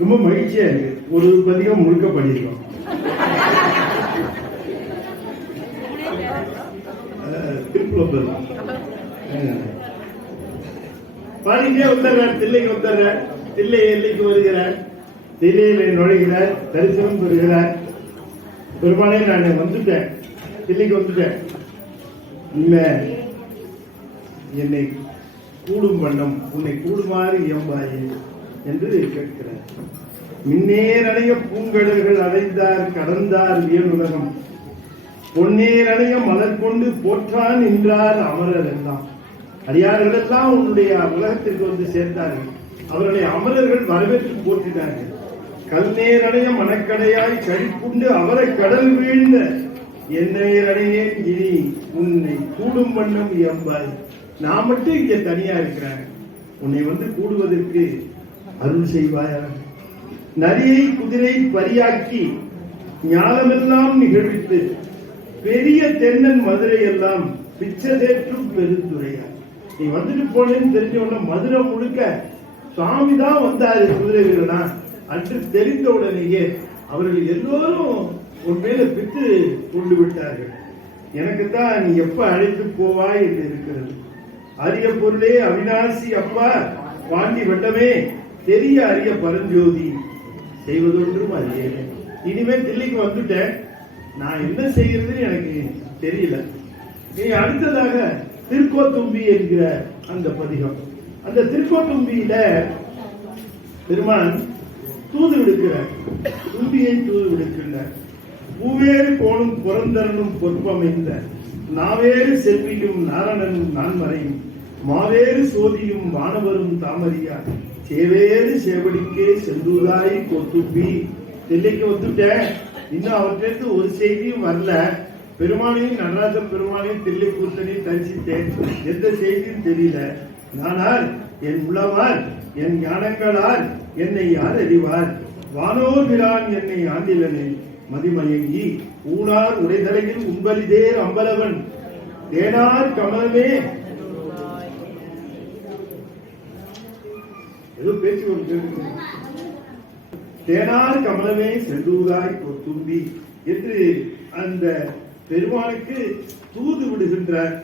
ரொம்ப மகிழ்ச்சியா இருக்கு. ஒரு பதிகம் முழுக்க பண்ணிருக்கோம். பாடிட்டே வந்துடுறார். தில்லைக்கு வந்துடுறார். தில்லை எல்லைக்கு வருகிறார். தில்லையில நுழைகிறார். தரிசனம் பெறுகிறார். பெருமானே நான் வந்துட்டேன், தில்லைக்கு வந்துட்டேன், இல்ல என்னை கூடும் வண்ணம் உன்னை கூடுமாறு இயம்பாயே என்று கேட்கிறார். மின்னேரணைய பூங்கடல்கள் அடைந்தார் கடந்தார் வியனுலகம், பொன்னேரணைய மலர் கொண்டு போற்றான் நின்றார் அமரர் எல்லாம். அடியார்கள் எல்லாம் உன்னுடைய உலகத்திற்கு வந்து சேர்ந்தார்கள். அவர்களை அமரர்கள் வரவேற்று போற்றினார்கள். கல்நேரணைய மனக்கடையாய் கழிப்புண்டு அவரை கடல் வீழ்ந்த என்னையரணையே இனி உன்னை கூடும் வண்ணம் இயம்பாய். நான் மட்டும் இங்க தனியா இருக்கிறேன், உன்னை வந்து கூடுவதற்கு அருள் செய்வாயா. நரியை குதிரை பரியாக்கி ஞானமெல்லாம் நிகழ்வித்து பெரிய தென்னன் மதுரை எல்லாம் பிச்சதேற்றும் பெருந்துரையா. நீ வந்துட்டு போனேன்னு தெரிஞ்ச உடனே மதுரை முழுக்க சுவாமி தான் வந்தாரு குதிரை வீரனா அன்று தெரிந்த உடனேயே அவர்கள் எல்லோரும் உன் மேல பித்து கொண்டு விட்டார்கள். எனக்கு தான் நீ எப்ப அழைத்து போவாய் என்று இருக்கிறது. அரிய பொருளே அவினாசி அப்பா பாண்டி வெள்ளமே தெரிய அரிய பரஞ்சோதி செய்வதொன்றும் அறிய. இனிமே தில்லைக்கு வந்துட்டேன், நான் என்ன செய்யறதுன்னு எனக்கு தெரியல. நீ அடுத்ததாக திருக்கோத்தும்பி என்கிற அந்த பதிகம். அந்த திருக்கோத்தும்பியில பெருமான் தூது விடுக்கிறார், தும்பியை தூது விடுக்கின்றார். பூவேறு போனும் புறந்தரனும் பொற்பமைந்த நாவேறு செல்வியும் நாரணனும் நான்மறையும் மாவேறு சோதியும் வானவரும் தாமரியா சேவேறு சேவடிக்கே செந்தூராய் கோத்தும்பி. தில்லைக்கு வந்துட்டேன், இன்னும் அவற்றிலிருந்து ஒரு செய்தியும் வரல. பெருமானையும் நடராஜன் பெருமானையும் தில்லை கூத்தனையும் தரிசித்தேன், எந்த செய்தியும் தெரியல. ஆனால் என் உளவால் என் ஞானங்களால் என்னை யார் அறிவார். வானோர் பிரான் என்னை ஆண்டிலனே மதிமயங்கி ஊனார் உடைதலையில் உம்பலிதேர் அம்பலவன் தேனார் கமலமே. ஏதோ பேச்சு ஒரு தேனார் கமலமே செந்தூராய் கொத்தும்பி என்று அந்த பெருமானுக்கு தூது விடுகின்றார்.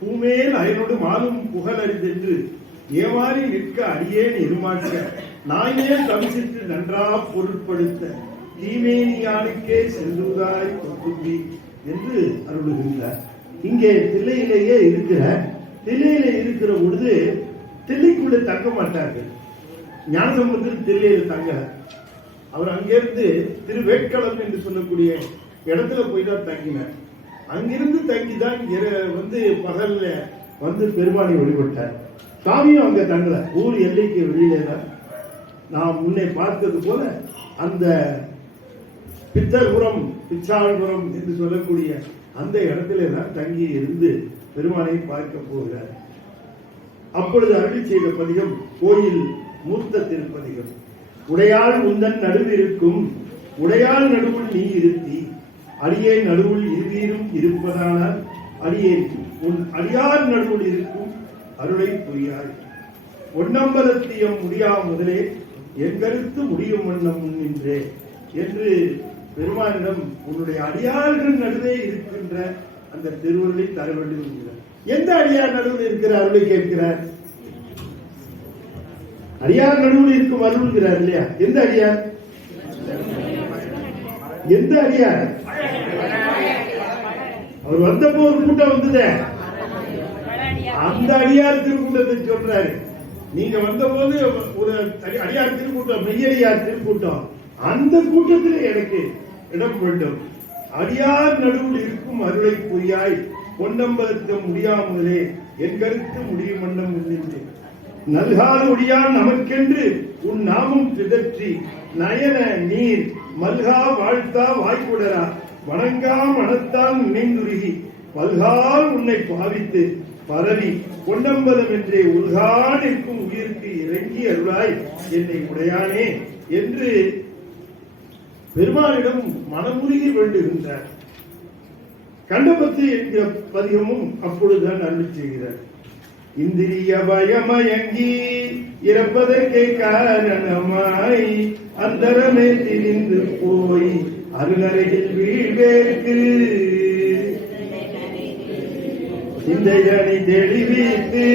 பூமேல் அயனோடு மாலும் புகழ் அறிந்தென்று ஏமாறி நிற்க அடியேன் எருமாற்ற நாயே தவிசித்து நன்றா பொருட்படுத்த தீமேனியானுக்கே செந்தூராய் கொத்தும்பி என்று அருளுகின்றார். இங்கே தில்லையிலேயே இருக்கிற பொழுது தில்லைக்குள்ள தங்க மாட்டார்கள். ஞானசம்பந்தர் தில்லையில தங்க, அவர் அங்கிருந்து திருவேட்களம் என்று சொல்லக்கூடிய இடத்துல போய் தான் தங்கினார். அங்கிருந்து தங்கிதான் வந்து பகல்ல வந்து பெருமானை வழிபட்டார். சாமியும் அங்க தங்கல, ஊர் எல்லைக்கு வெளியிலே தான். நாம் முன்னே பார்த்தது போல அந்த பித்தர்புரம் பிச்சாள்புரம் என்று சொல்லக்கூடிய அந்த இடத்துல தான் தங்கி இருந்து பெருமானை பார்க்க போகிறார். அப்பொழுது அருளி செய்த பதிகம் கோயில் மூர்த்த திருப்பதிகம். உடையாள் உந்தன் நடுவில் இருக்கும் உடையாள் நடுவுள் நீ இருத்தி அடியே நடுவுள் இருவீரும் இருப்பதானால் அடியே உன் அடியார் நடுவுள் இருக்கும் அருளை புரியாய். ஒன்னம்பலத்தியம் முடியா முதலே என் கருத்து முடியும் வண்ணம் முன்னின்றே என்று பெருமானிடம் உன்னுடைய அடியார்கள் நடுவே இருக்கின்ற அந்த திருவருளை தர வேண்டும் என்கிறார். எந்த அடியார் நடுவில் இருக்கிற அருளை கேட்கிறார்? அடியார் நடுவில் இருக்கும் அருள்கிறார் இல்லையா? எந்த அடியார்? எந்த அடியார்? அவர் வந்தப்போ ஒரு கூட்டம் வந்தது, அந்த அடியார் திருக்கூட்டத்தை சொல்றாரு. நீங்க வந்த போது ஒரு அடியார் திருக்கூட்டம், மெய்யடியார் திருக்கூட்டம், அந்த கூட்டத்தில் எனக்கு இடம் வேண்டும். அடியார் நடுவில் இருக்கும் அருளை புரியாய் பொன்னம்பலத்த முடியாமலே என் கருத்து முடியும் வண்ணம் முன்னின்றேன். நல்காத ஒடியான் நமக்கென்று உன் நாமும் பிதற்றி நயன நீர் மல்கா வாழ்த்தா வாய்ப்புடரா வணங்கா மனத்தான் நினைந்துருகி பல்கால் உன்னை பாவித்து பரவி பொன்னம்பலம் என்றே உள்கா நிற்கும் உயிருக்கு இறங்கி அருளாய் என்னை உடையானே என்று பெருமானிடம் மனமுருகி வேண்டுகின்றார். கண்டபத்து என்கிற பதிகமும் அப்பொழுதுதான் அருள் செய்கிறார். இந்திரிய பயமயங்கி இறப்பதற்கே காரணமாய் அந்தரமே திரிந்து போய் அருணரையில் வீழ்வேற்கு சிந்தையணி தெளிவித்து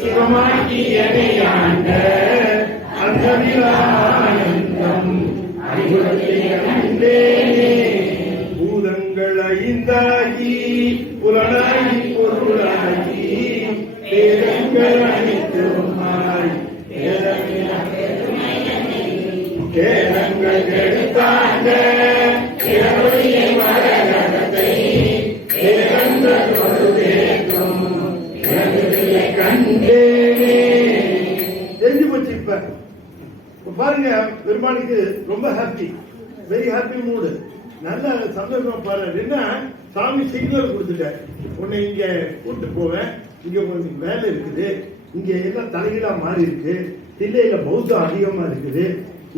சிவமாக்கியனை ஆண்ட அந்த விழானந்தம் பூதங்கள் ஐந்தாகி புலனாகி பொருளாகி வேதங்கள் அனைத்துமாய் வேதங்கள் எடுத்தாங்க தெரிஞ்சு போச்சு. இப்ப பாருங்க, பெருமாளுக்கு ரொம்ப ஹாப்பி, வெரி ஹாப்பி மூடு, நல்ல சந்தோஷமா பாரு. என்ன சாமி சிக்னல் கொடுத்துட்டார், உன்னை இங்க கூட்டு போவேன், இங்க உங்களுக்கு வேலை இருக்குது, இங்க எல்லாம் தலைகீழா மாறி இருக்கு, தில்லையில பௌத்தம் அதிகமா இருக்குது,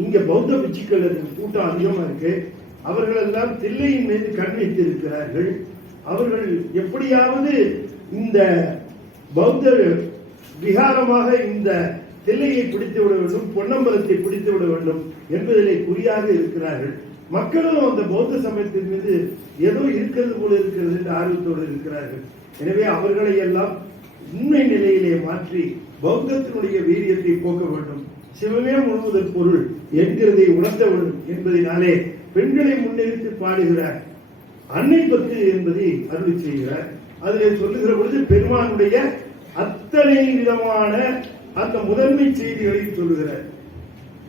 இங்க பௌத்த பிச்சுக்கள் கூட்டம் அதிகமா இருக்கு, அவர்கள் எல்லாம் தில்லையின் மீது கண் வைத்திருக்கிறார்கள், அவர்கள் எப்படியாவது இந்த பௌத்த விகாரமாக இந்த தில்லையை பிடித்து விட வேண்டும், பொன்னம்பலத்தை பிடித்து விட வேண்டும் என்பதிலே குறியாக இருக்கிறார்கள். மக்களும் அந்த பௌத்த சமயத்தின் மீது ஏதோ இருக்கிறது போல இருக்கிறது என்று ஆர்வத்தோடு இருக்கிறார்கள். எனவே அவர்களை எல்லாம் உண்மை நிலையிலே மாற்றி பௌத்தத்தினுடைய வீரியத்தை போக்க வேண்டும், சிவமே முழுவதற்கு பொருள் என்கிறதை உணர்த்த வேண்டும் என்பதனாலே பெண்களை முன்னிறுத்தி பாடுகிறார். அன்னை பத்து என்பதை அருளி செய்கிறார். அதில் சொல்லுகிற பொழுது பெருமானுடைய அத்தனை விதமான அந்த முதன்மை செய்திகளை சொல்லுகிறார்.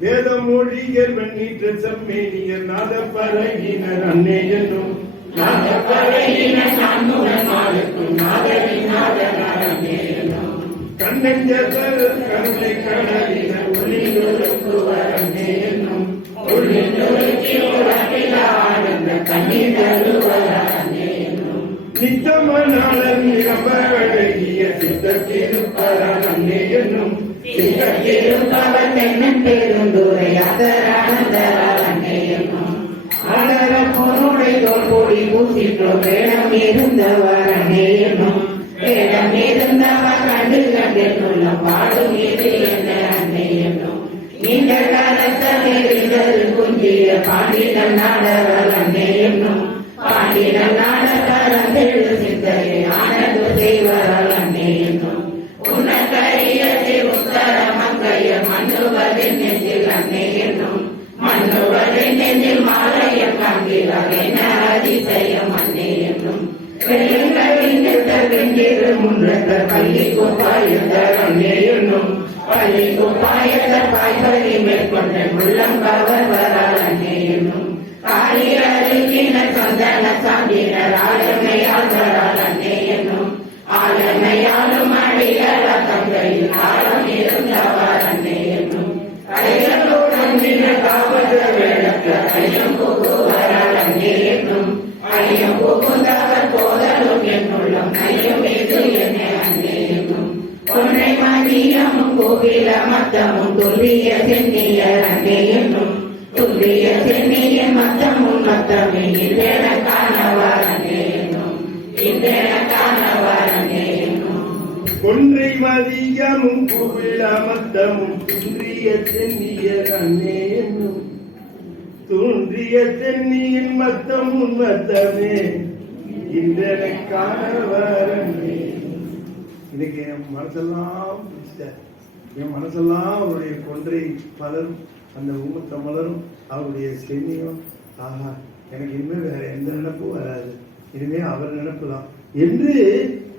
வேத மொழியர் வெண்ணீற்ற செம்மேனியர் நாத பரகினர் அன்னை என்னும் கண்ணஞ்சர் கருணை கடலினர் ஒளிந்துவர் அன்னை என்னும் நித்தமனாளர் நிரம்பழகிய சித்தத்திருப்பவர் அன்னை என்னும் சித்தத்திருப்பவர் தென்னன் பெருந்துரையாதரானந்தரால் அன்னை என்னும் அலர பொருளை தோல்பொடி பூசிட்டோ வேடம் இருந்தவர் அன்னை என்னும் வேடம் இருந்தவர் கண்டு கண்டென்னுள்ள பாடும் இது என்ன அன்னை என்னும் இந்த காலத்தில் குஞ்சிய பாண்டியன் நாடவர் அன்னை என்னும் பாண்டியன் நாடகரந்தெழு சிந்தரை ஆனது செய்வரால் அன்னை என்னும் உனக்கரிய உத்தர மங்கைய மண்ணுவரின் நெஞ்சில் அன்னை என்னும் மண்ணுவரின் நெஞ்சில் மாலைய காண்கிறார் என்ன அதிசயம் அன்னை என்னும் வெள்ளிரு முன்னத்த பள்ளி கோப்பாயத்தர் அன்னை என்னும் பள்ளி கோப்பாயத்தர் பாய்வரி மேற்கொண்ட உள்ளம் கவர்வரால் அன்னை என்னும் காளியருக்கின சந்தன சாந்தினர் ஆளுமையாளரால் அன்னை என்னும் ஆளுமையாலும் அடியாள தங்கையில் ஆழம் இருந்தவர் அன்னை என்னும் கைகளுடன் காவல் வேடக்க ஐயம் புகுவரால் அன்னை என்னும் ஐயம் புகுந்தவர் போதலும் என்னுள்ளம் ஐயம் இது என்ன அன்னை என்னும் பொன்னை மதியமும் கோவில மத்தமும் துல்லிய சென்னியர் அன்னை என்னும் துல்லிய சென்னிய மத்தமும் மத்தமே இந்தென காணவர் அன்னை என்னும் இந்தென காணவர் அன்னை என்னும் கொன்றை மதியமும் கோவில மத்தமும் துன்றிய சென்னியர் அன்னை என்னும் தோன்றிய சென்னியின் மத்தமும் மத்தமே இந்தென காணவர் அன்னை. இன்னைக்கு என் மனசெல்லாம் பிடிச்சிட்டார், என் மனசெல்லாம் அவருடைய கொன்றை மலரும், அந்த ஊமத்த மலரும், அவருடைய சென்னியும். ஆஹா, எனக்கு இனிமே வேற எந்த நினைப்பும் வராது, இனிமே அவர் நினைப்பு தான் என்று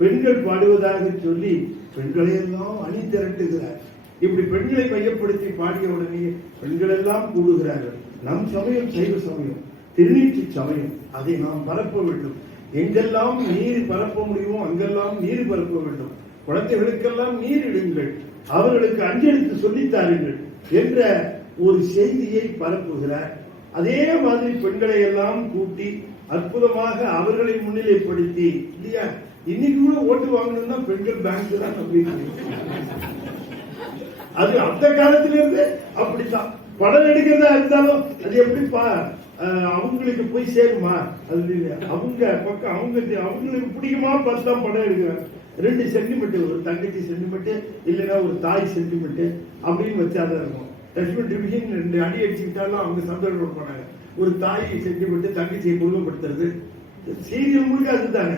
பெண்கள் பாடுவதாக சொல்லி பெண்களை எல்லாம் அணி திரட்டுகிறார். இப்படி பெண்களை மையப்படுத்தி பாடிய உடனே பெண்கள் எல்லாம் கூடுகிறார்கள். நம் சமயம் சைவ சமயம், திருநீற்று சமயம், அதை நாம் பரப்ப வேண்டும். எங்கெல்லாம் நீர் பரப்ப முடியுமோ அங்கெல்லாம் நீர் பரப்ப வேண்டும். குழந்தைகளுக்கெல்லாம் நீர் இடுங்கள், அவர்களுக்கு அஞ்செடுத்து சொல்லித்தாருங்கள் என்ற ஒரு செய்தியை பரப்புகிறார். அதே மாதிரி பெண்களை எல்லாம் கூட்டி அற்புதமாக அவர்களை முன்னிலைப்படுத்தி, இல்லையா, இன்னைக்கு கூட ஓட்டு வாங்கணும்னா பெண்கள் பேங்க் தான் அப்படின்னு, அது அந்த காலத்திலிருந்து அப்படித்தான். படம் எடுக்கிறதா இருந்தாலும் அது எப்படிப்பா அவங்களுக்கு போய் சேருமா, அது அவங்க பக்கம் அவங்களுக்கு பிடிக்குமா பார்த்து தான் படம் எடுக்கிறாங்க. 2 சென்டிமீட்டர் ஒரு தங்கச்சி சென்டிமீட்டர் இல்லைன்னா ஒரு தாய் சென்டிமீட்டர் அப்படின்னு வச்சாதான் இருக்கும். லட்சுமி டிவிஷன் 2 அடி அடிச்சுக்கிட்டாலும் அவங்க சந்தோஷம் பண்ணாங்க. ஒரு தாய் சென்டிமீட்டர் தங்கச்சியை குடும்பப்படுத்துறது சீரியல் முழுக்க அதுதானே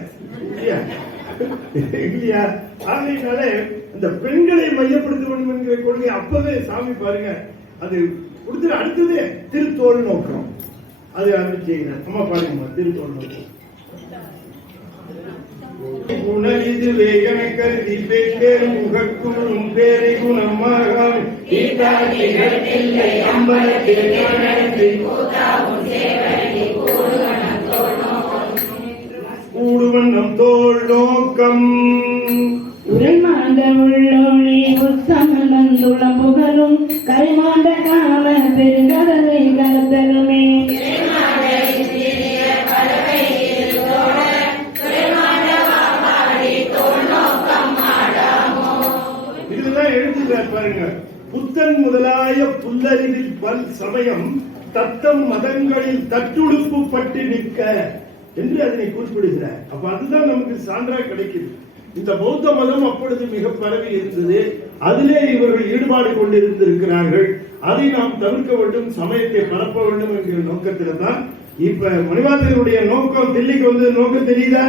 இல்லையா? ஆகையினால இந்த பெண்களை மையப்படுத்த வேண்டும் என்கிற கொள்கை அப்பவே சாமி பாருங்க அது கொடுத்து அடுத்தது திருத்தோல் நோக்கம் அது செய்கிறேன். அம்மா பாருங்கம்மா திருத்தோல் நோக்கம் குணவிதுவே கருதி பெற்றேன் முகக்குழும் பேரை குணமாக கூடுவண்ணம் தோல் நோக்கம் உரைமாண்ட உள்ளொளி உத்தமந்துள புகழும் கைமாண்ட காம பெருங்கடலை கலத்தலுமே இதுதான் எழுதுகிறார் பாருங்க. புத்தன் முதலாய புல்லறிவில் பல் சமயம் தத்தம் மதங்களில் தட்டுடுப்பு பட்டு நிற்க என்று அதனை குறிப்பிடுகிறார். அப்ப அதுதான் நமக்கு சான்றா கிடைக்குது. இந்த பௌத்த மதம் அப்பொழுது மிக பரவி இருந்தது. அதிலே இவர்கள் ஈடுபாடு கொண்டிருந்திருக்கிறார்கள். அதை நாம் தவிர்க்க வேண்டும், சமயத்தை பரப்ப வேண்டும் என்கிற நோக்கத்தில் தான் இப்ப மணிவாசகருடைய நோக்கம். தில்லிக்கு வந்து நோக்கம் தெரியுதா?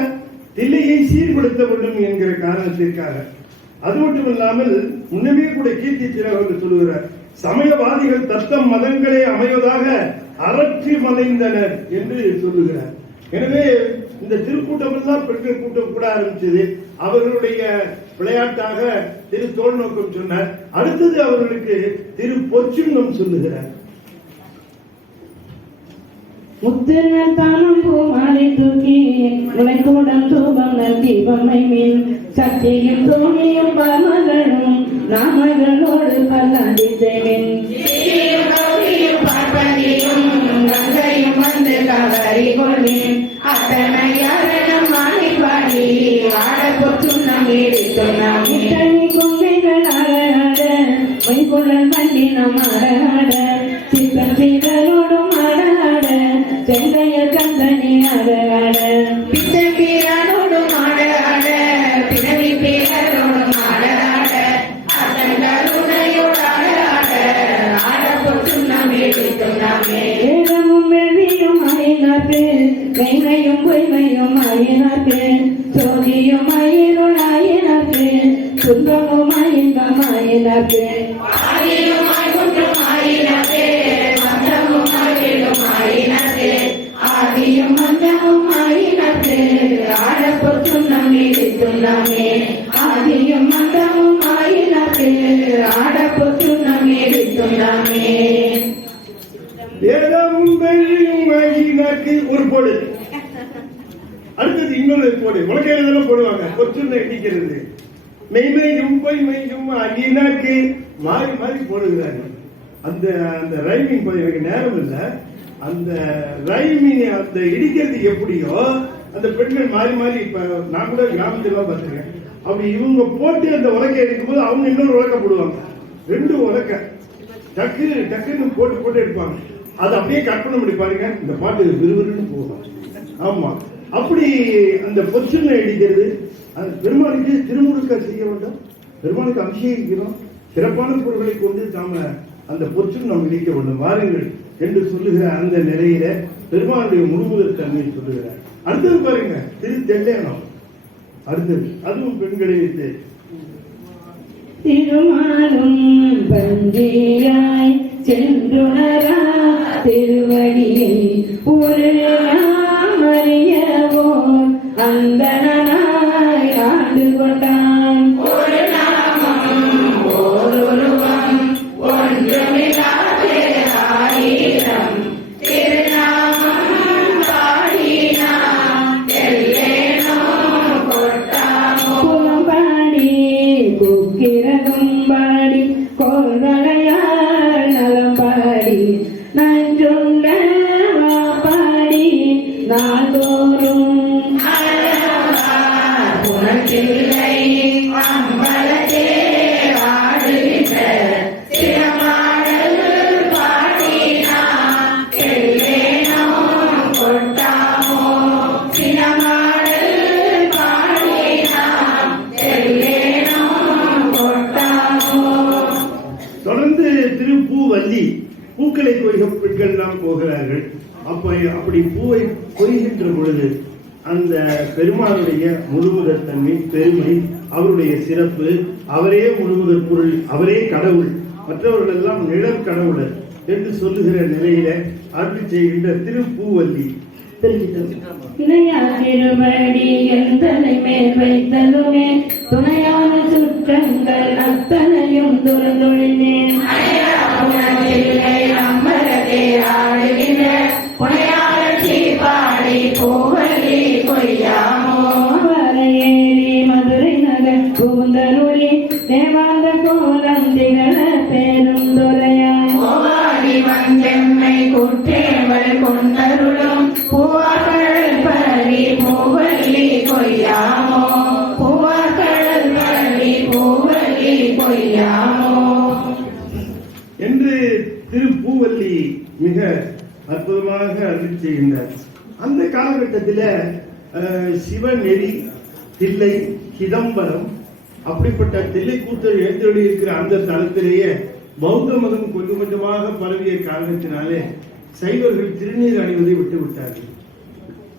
தில்லியை சீர்படுத்த வேண்டும் என்கிற காரணத்திற்காக. அது மட்டும் இல்லாமல் முன்னமே கூட கீர்த்தி திலகர் சொல்லுகிறார், சமயவாதிகள் தத்தம் மதங்களை அமைவதாக அரற்றி மறைந்தனர் என்று சொல்லுகிறார். எனவே இந்த திருக்கூட்டம் எல்லாம் பெண்கள் கூட்டம் கூட ஆரம்பிச்சது. அவர்களுடைய விளையாட்டாக திரு தோல் நோக்கம் சொன்னார். அடுத்தது அவர்களுக்கு திரு பொற்சின்னம் சொல்லுகிறார். முத்திரத்தானும் பூமாலை தூக்கி உழைக்கூடம் தூபம் தீபமை மீன் சக்தியும் தோணியும் பமகளும் நாமகளோடு பல்லாண்டித்தேன் பார்ப்பதியும் கங்கையும் வந்து கவரி கொள்வேன் அத்தனை யாரணம் மாறி பாடி ஆட பொற்றும் நம் எடுத்தோம் இத்தனை கொங்கைகள் ஆட மைக்குழல் கண்டினம் ஆட சித்தம் சீதலோடும் ஆட செங்கைய கந்தனி ஆட பிச்சை பீரனோடும் ஆட பிறவி பீரனோடும் ஆட அதங்களுடையோடு ஆட பொற்றும் நம் எடுத்தோம் நாமே வேதமும் வெள்ளியும் ஆயினார்க்கு கைமையும் பொய்மையும் ஆயினார்க்கு சோதியும் ஆயினுள் ஆயினார்க்கு துன்பமும் இன்பம் ஆயினார்க்கு ஆயினுமாய் குன்றும் ஆயினார்க்கு மந்தமும் ஆயிலும் ஆயினார்க்கு ஆதியும் மந்தமும் ஆயினார்க்கு ஆட பொற்றும் நம் எடுத்தும் நாமே ஆதியும் மந்தமும் ஆயினார்க்கு ஆட பொற்றும் நம் எடுத்தும் நாமே வேதமும் வெள்ளியும் ஆயினார்க்கு ஒரு போடு. அடுத்தது இன்னொரு போடு. உலகையில போடுவாங்க பொற்றுன்னு இடிக்கிறது. மெய்மையும் பொய்மையும் ஆகினார்க்கு மாறி மாறி போடுகிறாங்க. அந்த அந்த ரைமிங் எனக்கு நேரம் இல்லை. அந்த ரைமிங் அந்த இடிக்கிறது எப்படியோ அந்த பெண்கள் மாறி மாறி இப்ப நான் கூட கிராமத்துல பார்த்துருக்கேன். அப்படி இவங்க போட்டு அந்த உலகை எடுக்கும்போது அவங்க இன்னொரு உலக போடுவாங்க. 2 உலக டக்குன்னு போட்டு போட்டு எடுப்பாங்க. அது அப்படியே கற்பனை பண்ணி பாருங்க. இந்த பாட்டு விறுவிறுன்னு போகும். ஆமா, அப்படி அந்த பொற்றுன்னு இடிக்கிறது. அது பெருமாளுக்கு திருமுழுக்க செய்ய வேண்டும், பெருமாளுக்கு அபிஷேகிக்கணும், சிறப்பான பொருட்களை கொண்டு நாம அந்த பொற்றுன்னு நாம் இடிக்க வேண்டும் வாருங்கள் என்று சொல்லுகிற அந்த நிலையில பெருமாளுடைய முழுமுதல் தன்மையை சொல்லுகிறார். அடுத்தது பாருங்க திரு தெல்லேனம். அடுத்தது அதுவும் பெண்களை வைத்து திருமாலும் பந்தியாய் சென்றுணரா திருவடியை அறியவோ அந்தனாய் ஆண்டு கொண்டான் ஒரு நாமம் ஓருருவம் ஒன்றுமில்லாதே ஆயிரம் திருநாமம் பாடினான் எல்லேனோ கொட்டாமோ புலம்பாடி குக்கிரகும் பாடி கோல்வளையாள் நலம் பாடி வணிக பெண்கள் எல்லாம் போகிறார்கள். அப்படி பூவை கொய்கின்ற பொழுது அந்த பெருமானுடைய முழுமுதற் தன்மை, பெருமை, அவருடைய சிறப்பு, அவரே முழுமுதற் பொருள், அவரே கடவுள், மற்றவர்கள் எல்லாம் நிழற் கடவுளர் என்று சொல்லுகிற நிலையில அருள் செய்கின்ற திருப்பூவல்லி. திருவடி எந்தனை மேல் வைத்தலுமே துணையான சுற்றங்கள் அத்தனையும் துறந்தொழினேன். மதுரை நகர் பூந்தருளி தேவாந்த கோலம் திகழ பேரும் துறையாடி வந்தெம்மை குற்றேவல் கொண்டருளும் பூவாக்கள் பரி பூவல்லி கொய்யாமோ, பூவாக்கள் பரி பூவல்லி கொய்யாமோ என்று திருப்பூவல்லி மிக அற்புதமாக அருள் செய்கின்றார். அந்த காலகட்டத்தில் சிவநெறி, தில்லை, சிதம்பரம் அப்படிப்பட்ட தில்லை கூத்தர் எழுந்தொழி இருக்கிற அந்த தளத்திலேயே பௌத்த மதம் கொஞ்சம் கொஞ்சமாக பரவிய காரணத்தினாலே சைவர்கள் திருநீர் அணிவதை விட்டு விட்டார்கள்,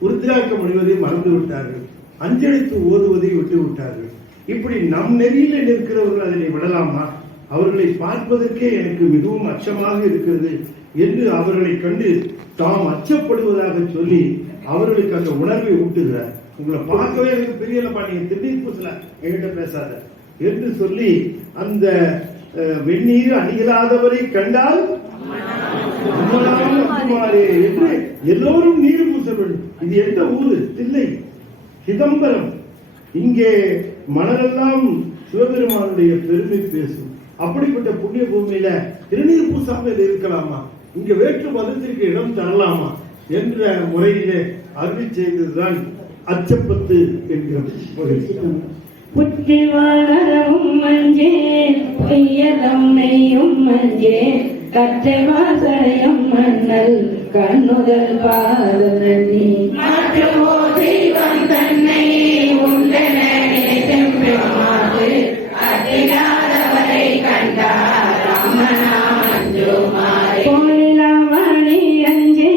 உருத்திராக்கம் அணிவதை மறந்து விட்டார்கள், அஞ்செழுத்து ஓதுவதை விட்டு விட்டார்கள். இப்படி நம் நெறியில நிற்கிறவர்கள் அதனை விடலாமா? அவர்களை பார்ப்பதற்கே எனக்கு மிகவும் அச்சமாக இருக்கிறது என்று அவர்களை கண்டு தாம் அச்சப்படுவதாக சொல்லி அவர்களுக்கு அந்த உணர்வை ஊட்டுகிறார். உங்களை பார்க்கவே எனக்கு தெரியலப்பா, நீங்க திருநீர் பூசல, என்கிட்ட பேசாத என்று சொல்லி அந்த வெந்நீர் அணிகளாதவரை கண்டால் என்று எல்லோரும் நீர் பூச வேண்டும். இது எந்த ஊரு? தில்லை, சிதம்பரம். இங்கே மணலெல்லாம் சிவபெருமானுடைய பெருமை பேசும். அப்படிப்பட்ட புண்ணிய பூமியில திருநீர் பூசாமல் இருக்கலாமா? இங்க வேற்று மதத்திற்கு இடம் தரலாமா என்ற முறையிலே அருள் செய்ததுதான் அச்சப்பத்து என்கிற முறை. புற்றி வாழவும் மஞ்சே பொய்யலம் நெய்யும் மஞ்சே கற்றை வாசயம் மன்னல் கண்ணுதல் பாதனி மாற்றுவோ தெய்வம் தன்னை உண்டன செம்பெருமாறு அதிகாரவரை கண்டார் ராமநாமஞ்சோமாரே கோயிலாமணி அஞ்சே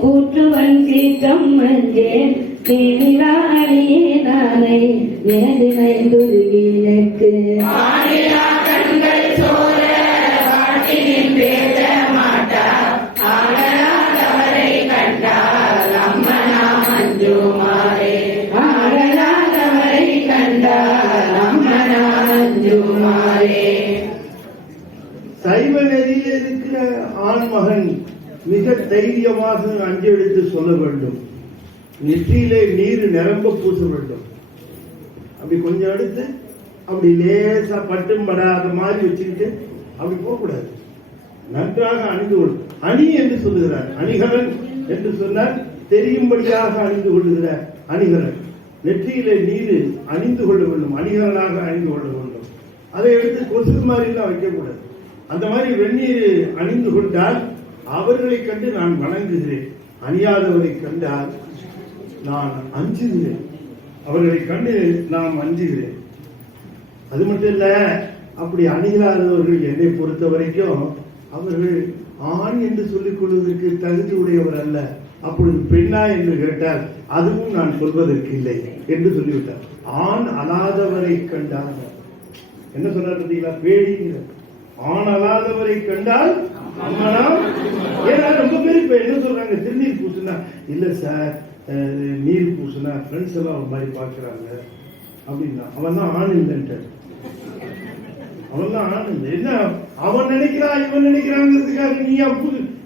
கூற்றுவன் சீற்றம் மஞ்சே தேனிலாயே நானை வேதினை துருகினக்கு கண்கள் சோர வாட்டினின் பேச மாட்டார் ஆடலாதவரை கண்டார் அம்மனா மஞ்சுமாரே ஆடலாதவரை கண்டார் அம்மனா மஞ்சுமாரே. சைவ நெறியில் இருக்கிற ஆண்மகன் மிக தைரியமாக அஞ்செடுத்து சொல்ல வேண்டும். நெற்றியிலே நீர் நிரம்ப பூச வேண்டும். அப்படி கொஞ்சம் எடுத்து அப்படி லேசா பட்டும் படாத மாதிரி வச்சுக்கிட்டு அப்படி போகக்கூடாது. நன்றாக அணிந்து கொள். அணி என்று சொல்லுகிறார். அணிகலன் என்று சொன்னால் தெரியும்படியாக அணிந்து கொள்ளுகிற அணிகலன். நெற்றியிலே நீர் அணிந்து கொள்ள வேண்டும், அணிகலனாக அணிந்து கொள்ள வேண்டும். அதை எடுத்து கொசு மாதிரி எல்லாம் வைக்கக்கூடாது. அந்த மாதிரி வெந்நீர் அணிந்து கொண்டால் அவர்களை கண்டு நான் வணங்குகிறேன், அணியாதவரை கண்டால் நான் அஞ்சுகிறேன், அவர்களை கண்டு நாம் அஞ்சுகிறேன். அது மட்டும் இல்ல, அப்படி அணிகளாதவர்கள் என்னை பொறுத்த வரைக்கும் அவர்கள் ஆண் என்று சொல்லிக் கொள்வதற்கு தகுதி உடையவர் அல்ல. அப்பொழுது பெண்ணா என்று கேட்டால் அதுவும் நான் சொல்வதற்கு இல்லை என்று சொல்லிவிட்டார். ஆண் அலாதவரை கண்டால் என்ன சொல்றாரு பார்த்தீங்களா? பேடிங்கிற ஆண் அலாதவரை கண்டால் அம்மனா. ஏன்னா ரொம்ப பேர் இப்ப என்ன சொல்றாங்க, திருநீர் பூசுனா இல்ல சார், நீர் பூசுனா ஃப்ரெண்ட்ஸ் எல்லாம் ஒரு மாதிரி பாக்குறாங்க அப்படின்னா அவன் தான் ஆண் இல்லைன்ட்டு. அவன் தான் ஆண் இல்லை. என்ன அவன் நினைக்கிறான் இவன் நினைக்கிறாங்கிறதுக்காக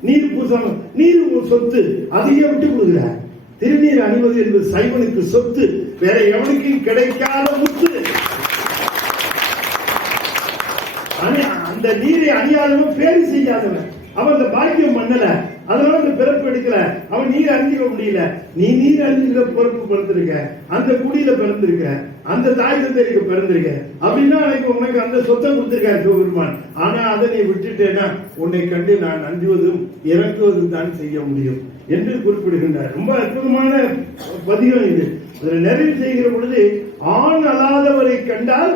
நீர் பூசாம, நீர் சொத்து அதையே விட்டு கொடுக்குற. திருநீர் அணிவது என்பது சைவனுக்கு சொத்து, வேற எவனுக்கும் கிடைக்காத முத்து. அந்த நீரை அணியாதவன் பேரு செய்யாதவன், அவன் அந்த பாக்கியம் பண்ணல, அதனால அந்த பிறப்பு எடுக்கல, அவன் நீர் அறிஞ்சிக்க முடியல. நீ நீர் அறிஞ்சிக்கிற பிறப்பு பிறந்திருக்க, அந்த குடியில பிறந்திருக்க, அந்த தாய் தந்தைக்கு பிறந்திருக்க அப்படின்னா உனக்கு அந்த சொத்தை கொடுத்திருக்காரு சிவபெருமான். ஆனா அதை நீ விட்டுட்டேன்னா உன்னை கண்டு நான் அஞ்சுவதும் இறக்குவதும் தான் செய்ய முடியும் என்று குறிப்பிடுகின்றார். ரொம்ப அற்புதமான பதிகம் இது. அதில் நிறைவு செய்கிற பொழுது ஆண் அல்லாதவரை கண்டால்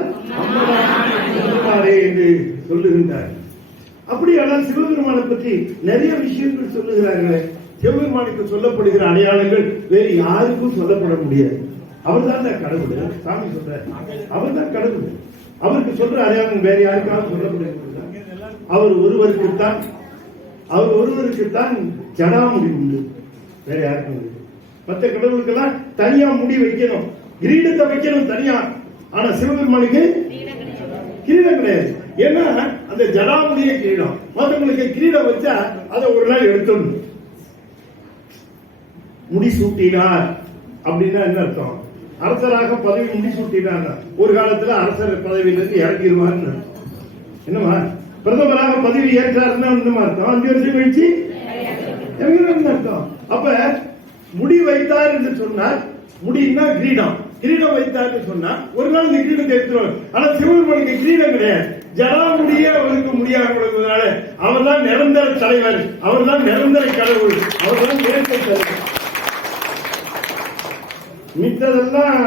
என்று சொல்லுகின்றார். அப்படியானால் சிவபெருமானை பற்றி நிறைய விஷயங்கள் சொல்லுகிறார்களே. சிவபெருமானுக்கு சொல்லப்படுகிற அடையாளங்கள் வேறு யாருக்கும் சொல்லப்பட முடியாது. அவர் தான் கடவுள். சாமி சொல்றாரு, அவர் தான் கடவுள். அவருக்கு சொல்ற அடையாளம் வேற யாருக்காவது சொல்லப்படுகிறது? அவர் ஒருவருக்குத்தான் ஜடாமுடி உண்டு, வேற யாருக்கும் உண்டு. மற்ற கடவுளுக்கெல்லாம் தனியா முடி வைக்கணும், கிரீடத்தை வைக்கணும் தனியா. ஆனா சிவபெருமானுக்கு கிரீடம் கிடையாது. ஏன்னா அந்த ஜடாமுடியே கிரீடம். மற்றவங்களுக்கு கிரீடம் வச்சா அதை ஒரு நாள் எடுத்துடணும். முடிசூட்டினார் அப்படின்னா என்ன அர்த்தம்? அரசராக பதவி முடிசூட்டினார். ஒரு காலத்துல அரசர் பதவியிலிருந்து இறங்கிடுவார்னு. என்னமா பிரதமராக பதவி ஏற்றாருன்னா என்னமா அர்த்தம்? 5 வருஷம் கழிச்சு அர்த்தம். அப்ப முடி வைத்தார் என்று சொன்னார், முடினா கிரீடம். கிரீடம் வைத்தார் சொன்னா ஒரு நாள் இந்த கிரீடத்தை எடுத்துருவார். ஆனா சிவபெருமானுக்கு கிரீடம் கிடையாது. ஜடாமுடியே அவருக்கு முடியாக கொடுப்பதனால அவர் தான் நிரந்தர தலைவர், அவர் தான் நிரந்தர கடவுள், அவர் தான் நிரந்தர தலைவர். மித்ததெல்லாம்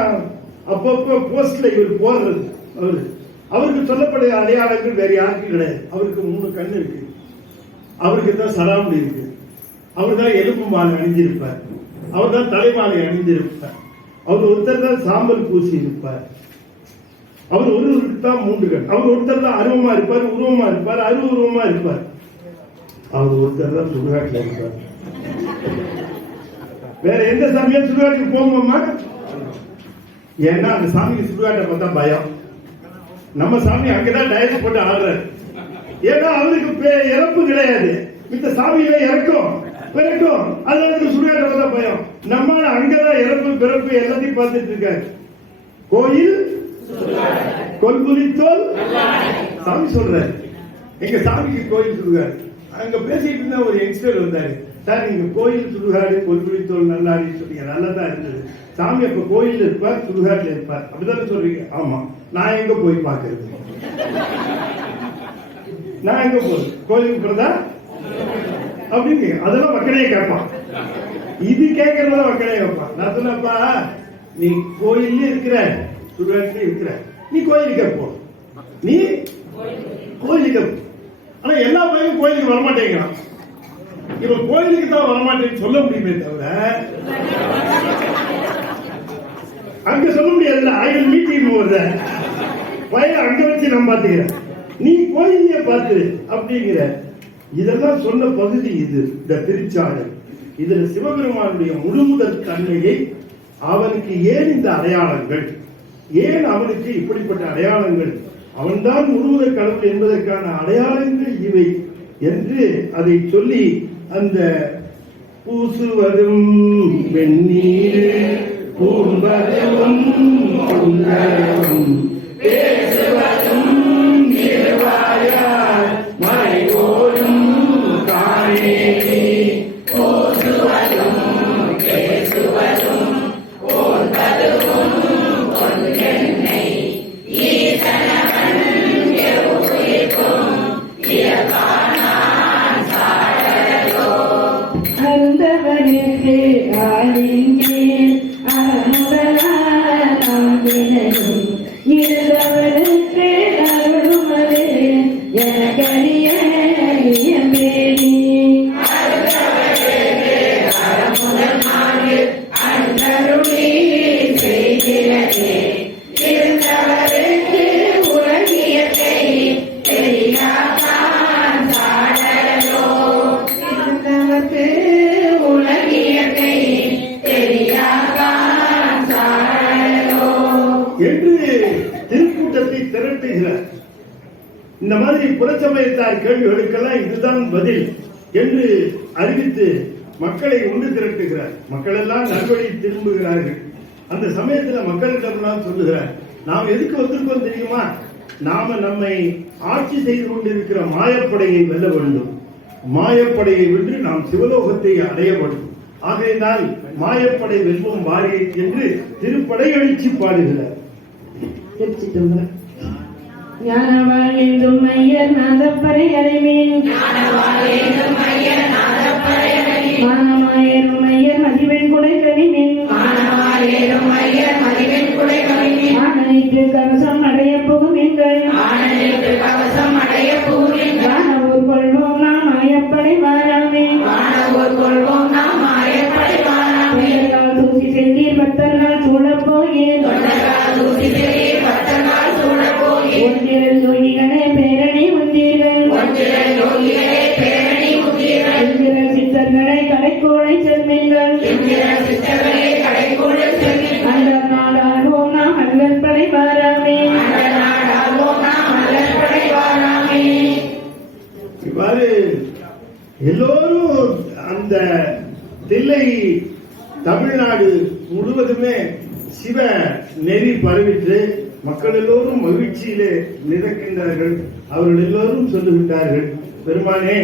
அப்பப்போ போஸ்ட்ல இவர் போடுறது. அவருக்கு சொல்லப்படுற அடையாளங்கள் வேற யாருக்கும் கிடையாது. அவருக்கு 3 கண்ணு இருக்கு, அவருக்கு தான் சராமுடி இருக்கு, அவர் தான் எலும்பு மாலை அணிஞ்சிருப்பார், அவர் தான் தலைமாலை அணிந்திருப்பார், அவர் ஒருத்தர் தான் சாம்பல் பூசி இருப்பார், அவர் ஒருவருக்கு தான் 3 கண், அவர் ஒருத்தர் தான் அருவமா இருப்பார், உருவமா இருப்பார், அருவுருவமா இருப்பார், அவர் ஒருத்தர் தான் சுடுகாட்டில் இருப்பார். வேற எந்த சாமியும் சுடுகாட்டுக்கு போவோமா? ஏன்னா அந்த சாமிக்கு சுடுகாட்டை பார்த்தா பயம். நம்ம சாமி அங்கதான் டயரி போட்டு ஆடுறாரு. ஏன்னா அவருக்கு இறப்பு கிடையாது. இந்த சாமியில இறக்கும் பிறக்கும், அதற்கு சுடுகாட்டை பார்த்தா பயம். நம்ம அங்கதான் இறப்பு பிறப்பு எல்லாத்தையும் பார்த்துட்டு இருக்காரு. கோயில் கொல்புலித்தோல் சாமி சொல்றாரு. எங்க சாமிக்கு கோயில் சுடுகாடு. அங்க பேசிட்டு இருந்த ஒரு யங்ஸ்டர் வந்தாரு. சார் நீங்க கோயில் சுடுகாடு கொல்புலித்தோல் நல்லாடி சொன்னீங்க, நல்லதா இருந்தது. சாமி அப்ப கோயில் இருப்பார், சுடுகாட்டுல இருப்பார், அப்படிதானே சொல்றீங்க? ஆமா. நான் எங்க போய் பாக்குறது? நான் எங்க போய் கோயிலுக்கு போறதா அப்படின்னு அதெல்லாம் மக்களே கேட்பான். இது கேட்கறதெல்லாம் மக்களே கேட்பான். நான் சொன்னப்பா, நீ கோயில்ல இருக்கிற, சுடுகாட்டுல இருக்கிற, நீ கோயிலுக்கு போ, நீ கோயிலுக்கு. ஆனா எல்லா பையனும் கோயிலுக்கு வரமாட்டேங்கிறான். இவன் கோயிலுக்கு தான் வரமாட்டேன்னு சொல்ல முடியுமே தவிர அங்க சொல்ல முடியாது. ஆயிரம் மீட்டிங் போடுற பையன் அங்க வச்சு நான் பாத்துக்கிறேன், நீ கோயிலையே பார்த்து அப்படிங்கிற. இதெல்லாம் சொன்ன பகுதி இது, இந்த திருச்சாடல். இதுல சிவபெருமானுடைய முழுமுதல் தன்மையை, அவனுக்கு ஏன் இந்த அடையாளங்கள், ஏன் அவனுக்கு இப்படிப்பட்ட அடையாளங்கள், அவன்தான் முழுமுதல் கடவுள் என்பதற்கான அடையாளங்கள் இவை என்று அதை சொல்லி, அந்த பூசுவதும் வெந்நீர் பூம்பதும் பேசுவதும் திருவாயார் மறைவோடும் காணேரி, பூசுவதும் பேசுவதும் போன்பதும் பொன்னெண்ணை ஈசனவன் எவ்வுயிர்க்கும் இயற்கானான் சாடலோ. அருந்தவனுக்கு ஆளிங்கே இருந்தவனுக்கு அருளுமது எனக்கறிய மேடி. அருளி செய்கிறதே இருந்தவருக்கு உலகியத்தை தெரியாதான் சாடலோ. இருந்தவருக்கு உலகியத்தை தெரியாதான் சாடலோ என்று திருக்கூட்டத்தை திரட்டுகிறார். இந்த மாதிரி புறச்சமயத்தார் கேள்விகளுக்கெல்லாம் இதுதான் பதில் என்று அறிவித்து மக்களை ஒன்று திரட்டுகிறார். மக்கள் எல்லாம் நல்வழி திரும்புகிறார்கள். அந்த சமயத்தில் மக்களிடம்லாம் சொல்லுகிறார், நாம் எதுக்கு வந்திருக்கோம் தெரியுமா? நாம நம்மை ஆட்சி செய்து கொண்டிருக்கிற மாயப்படையை வெல்ல வேண்டும். மாயப்படையை வென்று நாம் சிவலோகத்தை அடைய வேண்டும். ஆகையினால் மாயப்படை வெல்வோம் வாரியை என்று திருப்படை எழுச்சி பாடுகிறார். ஞானவாழேந்தும் ஐயர் நாதப்பறை அறைமேன் மானமாயரும் ஐயர் மதிவெண் குடை கனிமேன் ஆனனைக்கு கவசம் அடைய புகும் எங்கள் வானவூர் கொள்ள போகேன் ஒன்றிரல் யோகிகளே பேரணி உந்தீர்கள் இந்திரல் சித்தர்களை கடைக்கோளை செல்வீர்கள் அந்த நாடாகும் நாம் அல்லல் படை வாராமே இவ்வாறு எல்லோரும் அந்த தில்லை தமிழ்நாடு முழுவதுமே சிவ நெறி பரவிட்டு மக்கள் எல்லோரும் மகிழ்ச்சியிலே மிதக்கின்றார்கள். அவர்கள் எல்லோரும் சொல்லுகின்றார்கள், பெருமானே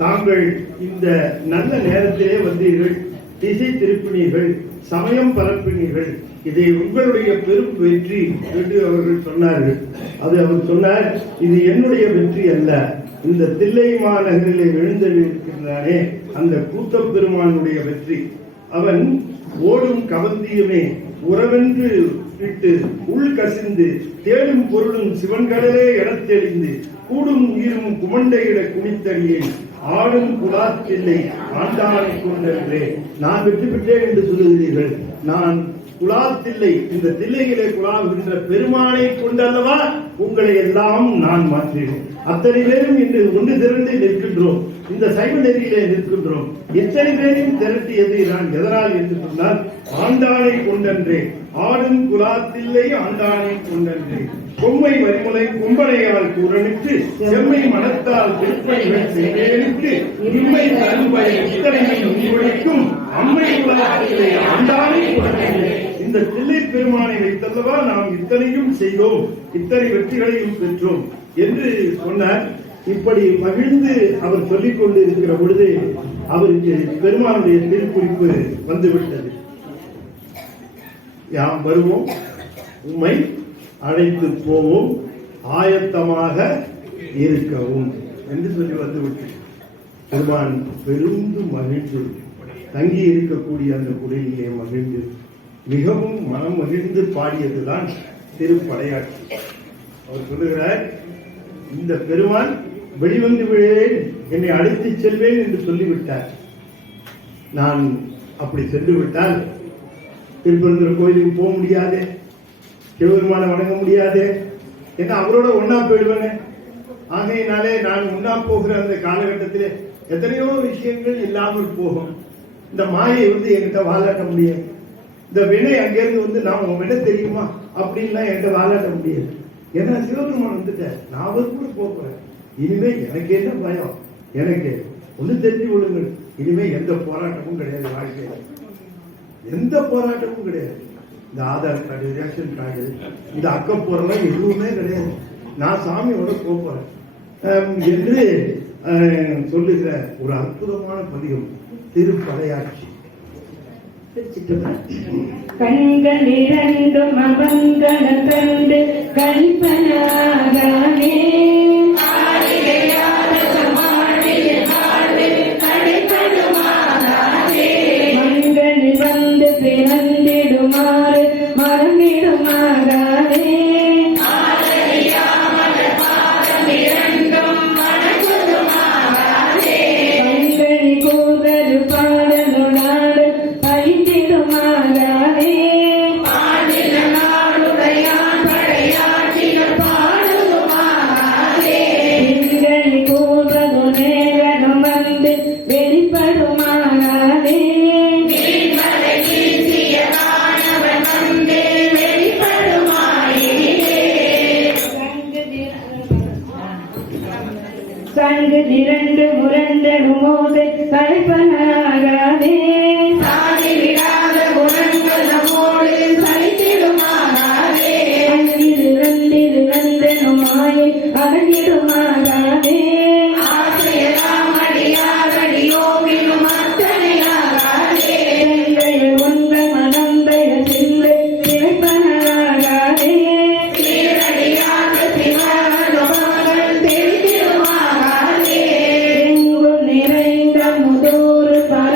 தாங்கள் இந்த நல்ல நேரத்திலே வந்தீர்கள், திசை திருப்பினீர்கள், சமயம் பரப்பினீர்கள், இதை உங்களுடைய பெரும் வெற்றி என்று அவர்கள் சொன்னார்கள். அது அவர் சொன்னார், இது என்னுடைய வெற்றி அல்ல, இந்த தில்லை மாநகரிலே எழுந்திருக்கின்றானே அந்த கூத்தப் பெருமானுடைய வெற்றி. அவன் ஓடும் கவந்தியுமே உறவென்று விட்டு உள் கசிந்து தேடும் பொருளும் சிவன்கடலே எனத் தெளிந்து கூடும் உயிரும் குமண்டையிட குனித்தடியேன் ஆடும் குலாத்தில்லை ஆண்டானை கொண்டே. நான் வெற்றி பெற்றேன் என்று சொல்லுகிறீர்கள், நான் குலாத்தில்லை இந்த தில்லையிலே குலாவுகின்ற பெருமானை கொண்டல்லவா உங்களை எல்லாம் நான் மாற்றினேன். அத்தனை பேரும் இன்று ஒன்று திரண்டு நிற்கின்றோம், இந்த சைவ நெறியிலே நிற்கின்றோம். எத்தனை பேரையும் திரட்டியது நான் எதனால் என்று சொன்னால் ஆண்டானை கொண்டன்றே, ஆடும் குலாத்தில்லை ஆண்டானை கொண்டன்றே. கொம்மை வரிமுலை கும்பனையால் கூறணித்து செம்மை மனத்தால் திருப்பணிகள் செய்தேனுக்கு இம்மை தரும்பை இத்தனையும் உங்களுக்கும் அம்மை குலாத்தில்லை ஆண்டானை கொண்டன்றே. இந்த தில்லை பெருமானை வைத்தல்லவா நாம் இத்தனையும் செய்தோம், இத்தனை வெற்றிகளையும் பெற்றோம் என்று சொன்னார். இப்படி மகிழ்ந்து அவர் சொல்லிக் கொண்டு இருக்கிற பொழுது அவருக்கு பெருமானுடைய திருக்குறிப்பு வந்துவிட்டது. யாம் வருவோம், உம்மை அழைத்து போவோம், ஆயத்தமாக இருக்கவும் என்று சொல்லி வந்துவிட்டு பெருமான் பெருந்து மகிழ்ந்து தங்கி இருக்கக்கூடிய அந்த குடிலே மகிழ்ந்து மிகவும் மனம் மகிழ்ந்து பாடியதுதான் திருப்படையாட்சி. அவர் சொல்லுகிறார், இந்த பெருமான் வெளிவந்து விழேன், என்னை அழைத்து செல்வேன் என்று சொல்லிவிட்டார். நான் அப்படி சென்று விட்டால் திருப்பரங்குன்ற கோயிலுக்கு போக முடியாது, சிவபெருமானை வணங்க முடியாது, ஏன்னா அவரோட ஒன்னா போயிடுவேங்க. ஆகையினாலே நான் ஒன்னா போகிற அந்த காலகட்டத்திலே எத்தனையோ விஷயங்கள் இல்லாமல் போகும். இந்த மாயை என்கிட்ட வாலாட்ட முடியாது, இந்த வினை அங்கிருந்து நான் உன் வினை தெரியுமா அப்படின்லாம் என்கிட்ட வாலாட்ட முடியாது. ஏன்னா சிவபெருமான் வந்துட்டார், நான் அவர் கூட போகிறேன். இனிமே எனக்கு என்ன பயம், எனக்கு ஒண்ணு தெரிஞ்சு கொள்ளுங்கள், இனிமே எந்த போராட்டமும் கிடையாது, வாழ்க்கையில் எந்த போராட்டமும் கிடையாது. இந்த ஆதார் கார்டு, ரேஷன் கார்டு, இந்த அக்கப்போரெல்லாம் எதுவுமே கிடையாது, நான் சாமியோட போறேன் என்று சொல்லுகிற ஒரு அற்புதமான பதிகம் திருப்படையாட்சி. கண்கள் இரண்டும் அவங்கன கண்டு கணிப்பனாகானே மண்களில் வந்து பிறந்திடுமாறு மறந்திடுமாகானே கண்களி கூதரு பாடலுடாடு பயின்றிடுமாகானே பெண்களி கூறது நேரம் வந்து வெளிப்படுமாகானே சங்கு திரண்டு முரண்டனும் மோதை கலைப்பனாகாதே அங்கிரு நந்திரு நந்தனும் மாயை அகங்கிடுமாகாதே செங்கைய உண்ட மனந்தைய சிந்தை திளைப்பனாகாதே எங்கும் நிறைந்த முதூறு பர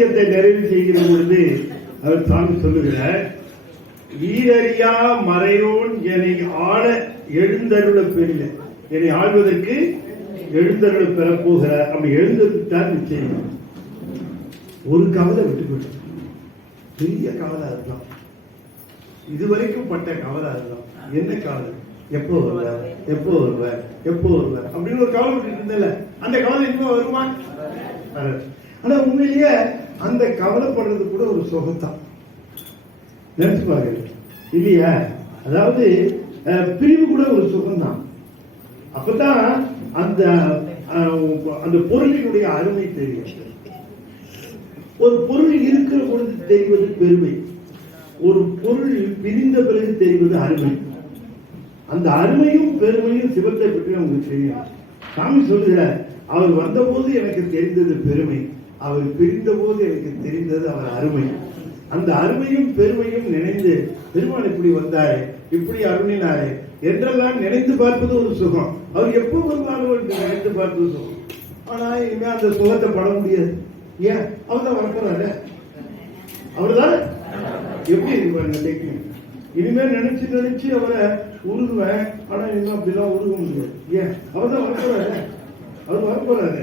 பதியத்தை நிறைவு செய்கிற பொழுது அவர் சாமி சொல்லுகிறார், ஈரறியா மறையோன் என்னை ஆள எழுந்தருள பெரியல, என்னை ஆள்வதற்கு எழுந்தருள பெறப்போகிறார். அப்படி எழுந்ததுதான் நிச்சயம். ஒரு கவலை விட்டு போயிட்டு, பெரிய கவலை அதுதான், இதுவரைக்கும் பட்ட கவலை அதுதான். என்ன கவலை? எப்போ வருவார், எப்போ வருவார், எப்போ வருவார் அப்படின்னு ஒரு கவலை விட்டு இருந்தல, அந்த கவலை இன்னும் வருவான். ஆனா உண்மையிலேயே அந்த கவலைப்படுறது கூட ஒரு சுகத்தான். நினைச்சு பாருங்க இல்லையா? அதாவது பிரிவு கூட ஒரு சுகம்தான். அப்பதான் அந்த அந்த பொருளினுடைய அருமை தெரியும். ஒரு பொருள் இருக்கிற பொழுது தெரிவது பெருமை, ஒரு பொருள் பிரிந்த பிறகு தெரிவது அருமை. அந்த அருமையும் பெருமையும் சிவத்தை பற்றி உங்களுக்கு தெரியும். சாமி சொல்கிறார், அவர் வந்தபோது எனக்கு தெரிந்தது பெருமை, அவர் பிரிந்த போது எனக்கு தெரிந்தது அவர் அருமை. அந்த அருமையும் பெருமையும் நினைந்து பெருமாள் இப்படி வந்தாரு, இப்படி அருணினாரு என்றெல்லாம் நினைத்து பார்ப்பது ஒரு சுகம். அவர் எப்போ வருவார்கள் நினைத்து பார்ப்பது சுகம். ஆனா இனிமே அந்த சுகத்தை பட முடியாது. ஏன்? அவர் தான் வரப்போறாரு. அவர்தான் எப்படி இருக்கு டெக்னிக். இனிமே நினைச்சு நினைச்சு அவரை உருகுவேன், ஆனா இன்னும் அப்படிலாம் உருக முடியாது. ஏன்? அவர் தான் வரப்போறாரு. அவர் வரப்போறாரு.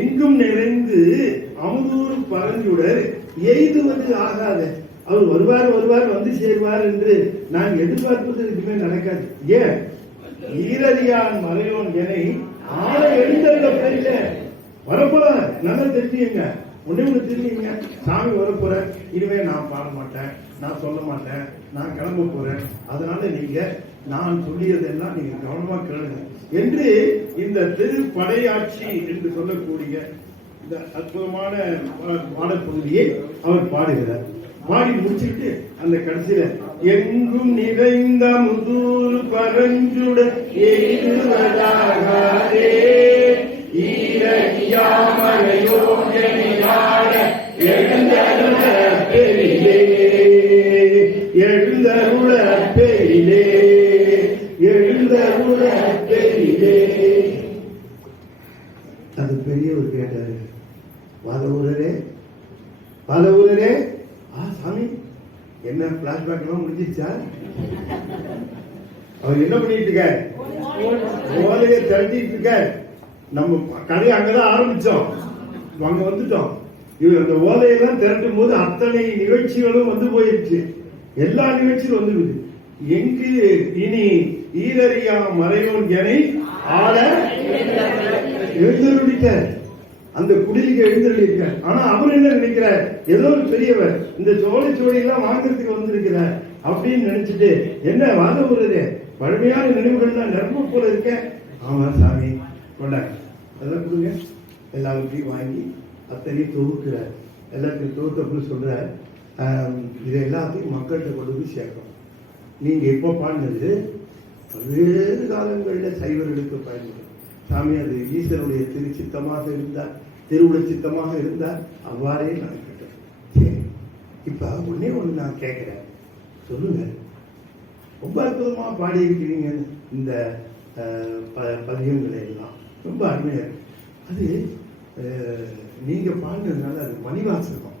எங்கும் நிறைந்து அமுதூர் பரஞ்சுடர் எய்துவது ஆகாத. அவர் வருவார் வருவார் வந்து சேர்வார் என்று நான் எதிர்பார்ப்பது எதுவுமே நடக்காது. ஏன்? ஈரறியான் மறையோன் எனை ஆள எழுந்தருள பெரியல வரப்போறார். நல்லா தெரிஞ்சுங்க, ஒண்ணே ஒண்ணு தெரிஞ்சுங்க, சாமி வரப்போற. இனிமே நான் பாட மாட்டேன், நான் சொல்ல மாட்டேன், நான் கிளம்ப போறேன். அதனால நீங்க நான் சொல்லியதெல்லாம் நீங்க கவனமா கேளுங்க என்று இந்த திருப்படையாட்சி என்று சொல்லக்கூடிய இந்த அற்புதமான பாடப்பகுதியை அவர் பாடுகிறார். பாடி முடிச்சுட்டு அந்த கடைசியில எங்கும் நிறைந்த முதூர் பரஞ்சுட எய்துவதாகாதே எழுந்தருள பெரிலே எழுந்தருள பெரிலே எழுந்தருள பெரிலே. அது பெரியவர் கேட்டாரு, வாதவூரரே வாதவூரரே, சாமி என்ன பிளாஷ்பேக் எல்லாம் முடிஞ்சிருச்சா? அவர் என்ன பண்ணிட்டு இருக்காரு? ஓலைய திரட்டிட்டு இருக்காரு. நம்ம கதையை அங்கதான் ஆரம்பிச்சோம், அங்க வந்துட்டோம். இவர் அந்த ஓலையெல்லாம் திரட்டும் போது அத்தனை நிகழ்ச்சிகளும் வந்து போயிருச்சு. எல்லா நிகழ்ச்சியும் வந்துருது. எங்கு இனி ஈரறியா மறையோன் எனை ஆள எழுந்தருளிட்டார். அந்த குடிலுக்கு எழுந்தருளிட்டார். ஆனா அவர் என்ன நினைக்கிறார்? ஏதோ ஒரு பெரியவர் இந்த சோழி எல்லாம் வாங்கறதுக்கு வந்திருக்கிறார் அப்படின்னு நினைச்சிட்டு, என்ன வாதவூரரே, பழமையான நினைவுகள் தான் நர்ம போல இருக்க. ஆமா சாமி கொண்டாங்க, அதெல்லாம் கொடுங்க. எல்லாவற்றையும் வாங்கி அத்தனையும் தொகுக்கிறார். எல்லாத்தையும் தொகுத்தப்படி சொல்றார், இதை எல்லாத்தையும் மக்கள்கிட்ட கொண்டு போய் சேர்க்கணும். நீங்க எப்போ பாடினது பல்வேறு காலங்களில் சைவர்களுக்கு பயன்படும் சாமி. அது ஈஸ்வருடைய திருச்சித்தமாக இருந்தார், திருவுட சித்தமாக இருந்தார், அவ்வாறே நடக்கட்டும். சரி, இப்ப ஒன்னே ஒண்ணு நான் கேட்கிறேன், சொல்லுங்க. ரொம்ப அற்புதமா பாடி இருக்கிறீங்க இந்த பதியங்களை எல்லாம், ரொம்ப அருமையா இருக்கு. அது நீங்க பாடினதுனால அது மணிவாசகம்,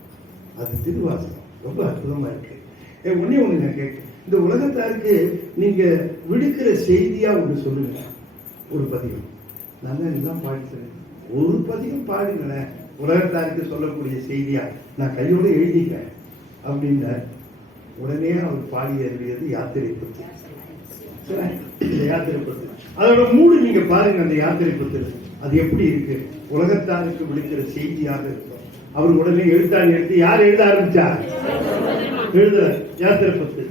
அது திருவாசகம், ரொம்ப அற்புதமா இருக்கு. ஒன்னே ஒண்ணு நான் கேட்க, இந்த உலகத்தாருக்கு நீங்க விடுக்கிற செய்தியா ஒண்ணு சொல்லுங்க. ஒரு பதியம் நல்லா எல்லாம் பாடி ஒரு பதியம் பாடுங்களேன், உலகத்தாருக்கு சொல்லக்கூடிய செய்தியா. நான் கையோட எழுதிக்கிறேன் அப்படின்னா உடனே அவர் பாடி எழுதியது யாத்திரை பத்தி. யாத்திரை பத்தி அதோட மூடு நீங்க பாருங்க. அந்த யாத்திரை பத்தி அது எப்படி இருக்கு, உலகத்தாருக்கு விடுக்கிற செய்தியாக இருக்கும். அவர் உடனே எழுத்தாணி எடுத்து யார் எழுத ஆரம்பிச்சா? எழுத யாத்திரை பத்தி.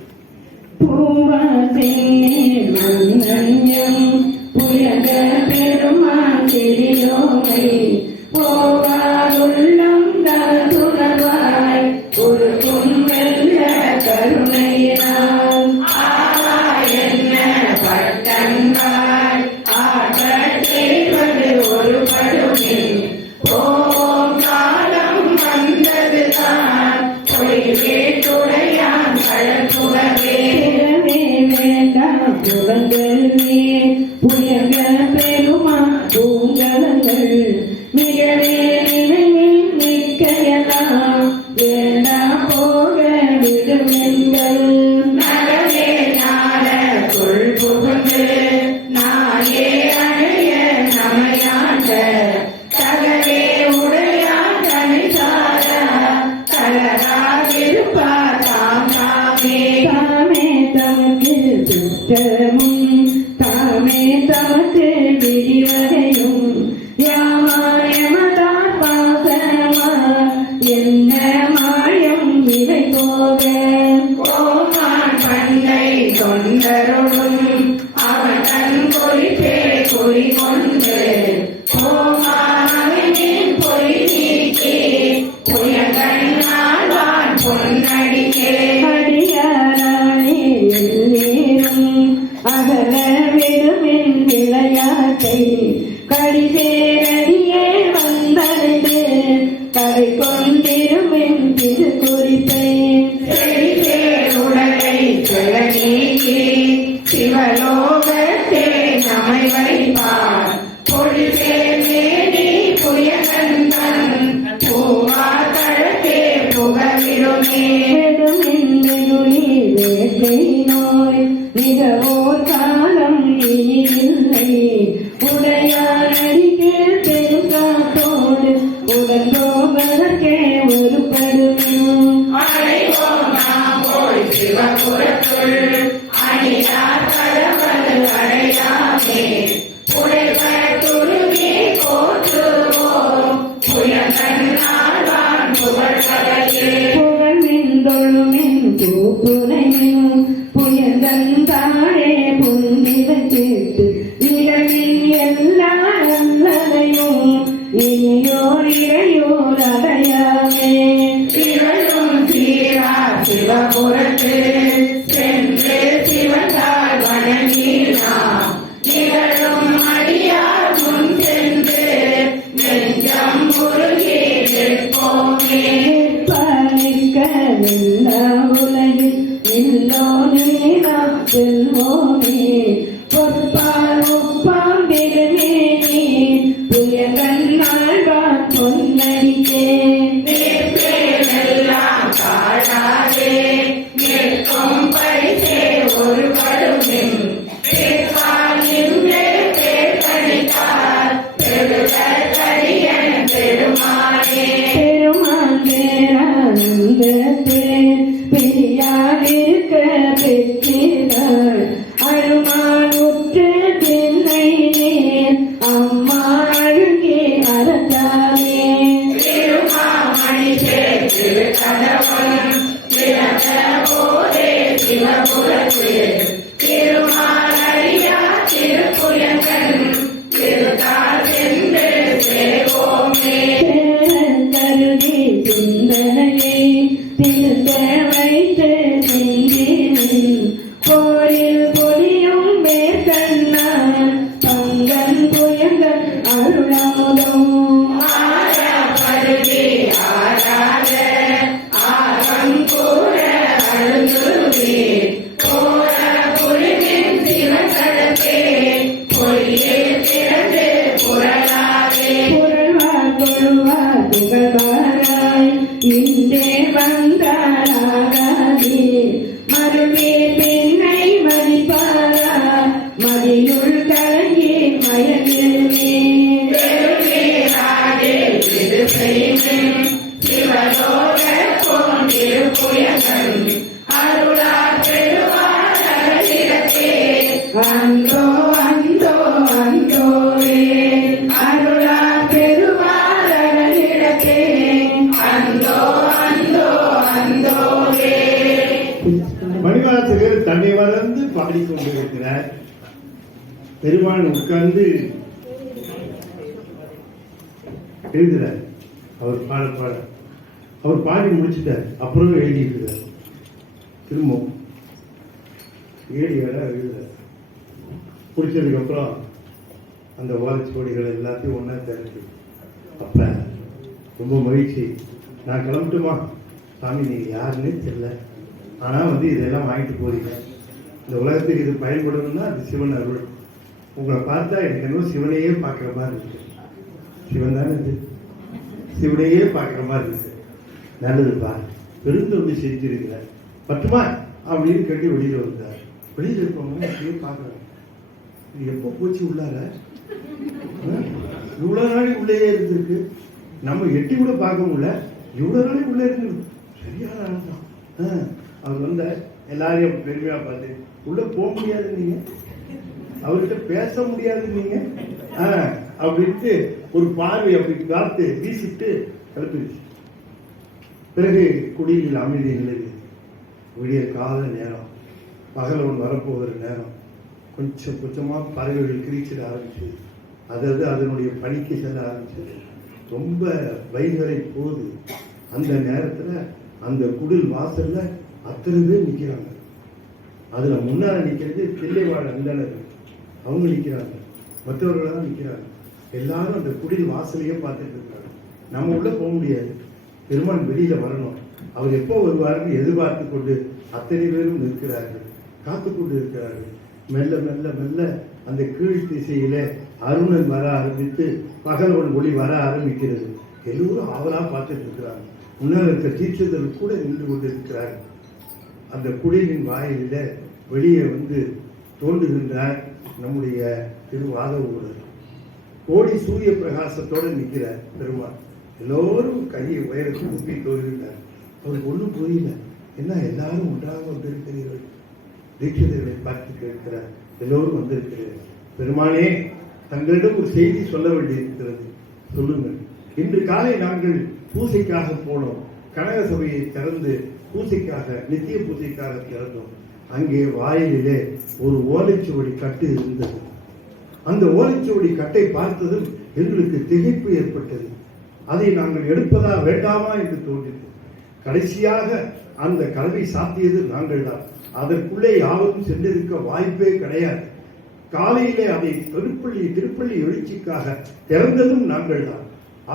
பெருமா பூங்கலங்கள் மிகவே நினைவில் மிக்க கொண்டு கோமாவின் பொய் நீக்கி புயங்கண்ணாழ்வான் பொன்னடிக்கே அடியாரானே எல்லீரும் அகல விடுமின் விளையாட்டை கடிசேரடியே வந்தடைந்து கரை கொண்டிருமின் திரு குறிப்பை உடலை நீக்கி சிவலோகத்தே நம்மை வைப்பார் பொழிவே மேனி புயகந்தன் பூவாதழத்தே புகவிடுமே வேட்டை நோய் மிகவோர் காலம் இல்லை உடையாடிக்கே பெருங்காத்தோடு உடன் போவதற்கே ஒரு பருவம் அழைவோம் நாம் போய் சிவபுரத்துள் அணியார் கடவுள் அடையாமே உடைபட்டுருகே போற்றுவோம் புயங்கண்ணாழ்வான் புகழ்கதையே புகழ்மின்தொழுமின் பூப்புனையும் புயங்கந்தாழே புந்திவன் கேட்டு நிகழ்வின் எல்லா நல்லதையும் இனியோர் இடையோர் அடையாமே சிவனும் சீரா சிவபுரத்து சென்று சிவந்தாள் வணங்கினார் நிகழும் அடியார் முன் சென்று நெஞ்சம் முருகே நிற்போமே உலகில் எல்லோனே நாம் செல்வோமே பொற்பால் உப்பாம் பெருமேனே புயங்கண்ணாழ்வான் பொன்னடிக்கே எல்லாம் காணாதே நிற்கும் பரிசே ஒரு படுமின் பேர்பால் நின்றே பேர்கணித்தார் பெருகரியன் பெருமானே பெருமான் பேரானந்தத்தே பெரியாவிருக்க பெற்றினார் அருமான் உற்ற தென்னை அம்மா அழுகே அறத்தாமே திருமாமணி திருக்கடவன் போதே சிவபுரத்து திருமாலரியா திருப்புயங்கன் திருத்தார் சென்று சேவோமே கருதி சிந்தனையை திருத்த வைத்து கோயில் பொலியும் மேற்கண்ணான் பங்கன் புயங்கன் அருளமுதம் ஆரபருதி ஆராத ஆரம் கூற அழுந்துருவி கோர புலிமின் சிவகடத்தே பொய்யே திறந்து புரளாதே புரள்வார் கொள்வார் புகழ்வாராய் இன்றே வந்தாராகாதே மறுவே பெண்ணை மதிப்பாரா மதியுள் கலங்கி மயங்கிருமே பெருமேராடே இது செய்யும் சிவலோக கொண்டிருப்புயகன் அருளார் பெருவார் அகலிடத்தே அந்தோ அந்தோ அந்தோவே அருளார் பெருவார் அகலிடத்தே அந்தோ அந்தோ அந்தோவே மணிவாசகர் தன்னை வளர்ந்து பாடிக்கொண்டிருக்கிறார். பெருமான் உட்கார்ந்து எழுதுறார். அவர் பாட அவர் பாடி முடிச்சுட்டார். அப்புறம் எழுதியிருக்கிறார். திரும்ப 7 இடம் எழுதுறார். முடிச்சதுக்கு அப்புறம் அந்த ஓலைச்சுவடிகள் எல்லாத்தையும் ஒன்னா தெரிஞ்சு அப்ப ரொம்ப மகிழ்ச்சி. நான் கிளம்பட்டுமா சாமி, நீங்க யாருன்னே தெரியல, ஆனா இதெல்லாம் வாங்கிட்டு போறீங்க, இந்த உலகத்துக்கு இது பயன்படணும்னா அது சிவன் அருள். உங்களை பார்த்தா எனக்கு என்ன சிவனையே பார்க்குற மாதிரி இருக்கு. சிவன் தானே இது, சிவனையே பார்க்குற மாதிரி இருக்கு. நல்லதுப்பா, பெருந்தொண்டு செஞ்சிருக்கிற பட்டுமா அப்படின்னு கேட்டு வெளியில வந்தார். வெளியில இருப்பவங்க அப்படியே பார்க்குறாங்க, இது எப்போ போச்சு உள்ளார, இவ்வளவு நாளை உள்ளே இருந்திருக்கு, நம்ம எட்டி கூட பார்க்க முடியல, இவ்வளவு நாளை உள்ளே இருக்கு. சரியான ஆனந்தம். அவர் வந்த எல்லாரையும் பெருமையா பார்த்து உள்ள போக முடியாது நீங்க, அவர்கிட்ட பேச முடியாது நீங்க அப்படின்ட்டு ஒரு பார்வை அப்படி பார்த்து வீசிட்டு கலப்பிடுச்சு. பிறகு குடியில் அமைதி நிலவு. விடிய கால நேரம், பகலவன் வரப்போகிற நேரம். கொஞ்சம் கொஞ்சமா பறவைகள் கிரீச்சிட ஆரம்பிச்சு. அதாவது அதனுடைய பணிக்கு செல்ல ஆரம்பிச்சது. ரொம்ப வயிறுவரை போகுது. அந்த நேரத்துல அந்த குடில் வாசல்ல அத்தனை பேர் நிக்கிறாங்க. அதுல முன்னால நிக்கிறது தில்லைவாழ் அந்தணர்கள், அவங்க நிக்கிறாங்க, மற்றவர்களெல்லாம் நிக்கிறாங்க. எல்லாரும் அந்த குடில் வாசலையே பார்த்துட்டு இருக்காங்க. நம்ம உள்ள போக முடியாது, பெருமான் வெளியில வரணும். அவர் எப்போ வருவாருன்னு எதிர்பார்த்து கொண்டு அத்தனை பேரும் நிற்கிறார்கள், காத்து கொண்டு இருக்கிறார்கள். மெல்ல மெல்ல மெல்ல அந்த கீழ் திசையில அருணன் வர ஆரம்பித்து பகல்வன் ஒளி வர ஆரம்பிக்கிறது. எல்லோரும் ஆவலா பார்த்துட்டு இருக்கிறாங்க. முன்னால் இருக்க தீட்சிதர்கள் கூட நின்று கொண்டு இருக்கிறார்கள். அந்த குடிலின் வாயில வெளியே வந்து தோன்றுகின்றார் நம்முடைய திருவாதவூரர். கோடி சூரிய பிரகாசத்தோடு நிற்கிறார் பெருமாள். எல்லோரும் கையை உயரத்தை முப்பி தோன்றுகிறார். அவருக்கு ஒன்றும் புரியல. என்ன எல்லாரும் ஒன்றாக வந்திருக்கிறீர்கள்? தீட்சிதர்களை பார்த்து கேட்கிறார். எல்லோரும் வந்திருக்கிறீர்கள். பெருமானே, தங்களிடம் ஒரு செய்தி சொல்ல வேண்டியிருக்கிறது, சொல்லுங்கள். இன்று காலை நாங்கள் பூசைக்காக போனோம். கனக சபையை திறந்து பூசைக்காக, நித்திய பூசைக்காக திறந்தோம். அங்கே வாயிலே ஒரு ஓலைச்சுவடி கட்டு இருந்தது. அந்த ஓலைச்சுவடி கட்டை பார்த்ததும் எங்களுக்கு திகைப்பு ஏற்பட்டது. அதை நாங்கள் எடுப்பதா வேண்டாமா என்று தோன்றியது. கடைசியாக அந்த கல்வி சாத்தியது நாங்கள் தான். அதற்குள்ளே யாரும் சென்றிருக்க வாய்ப்பே கிடையாது. காலையிலே அதை திருப்பள்ளி எழுச்சிக்காக திறந்ததும் நாங்கள் தான்.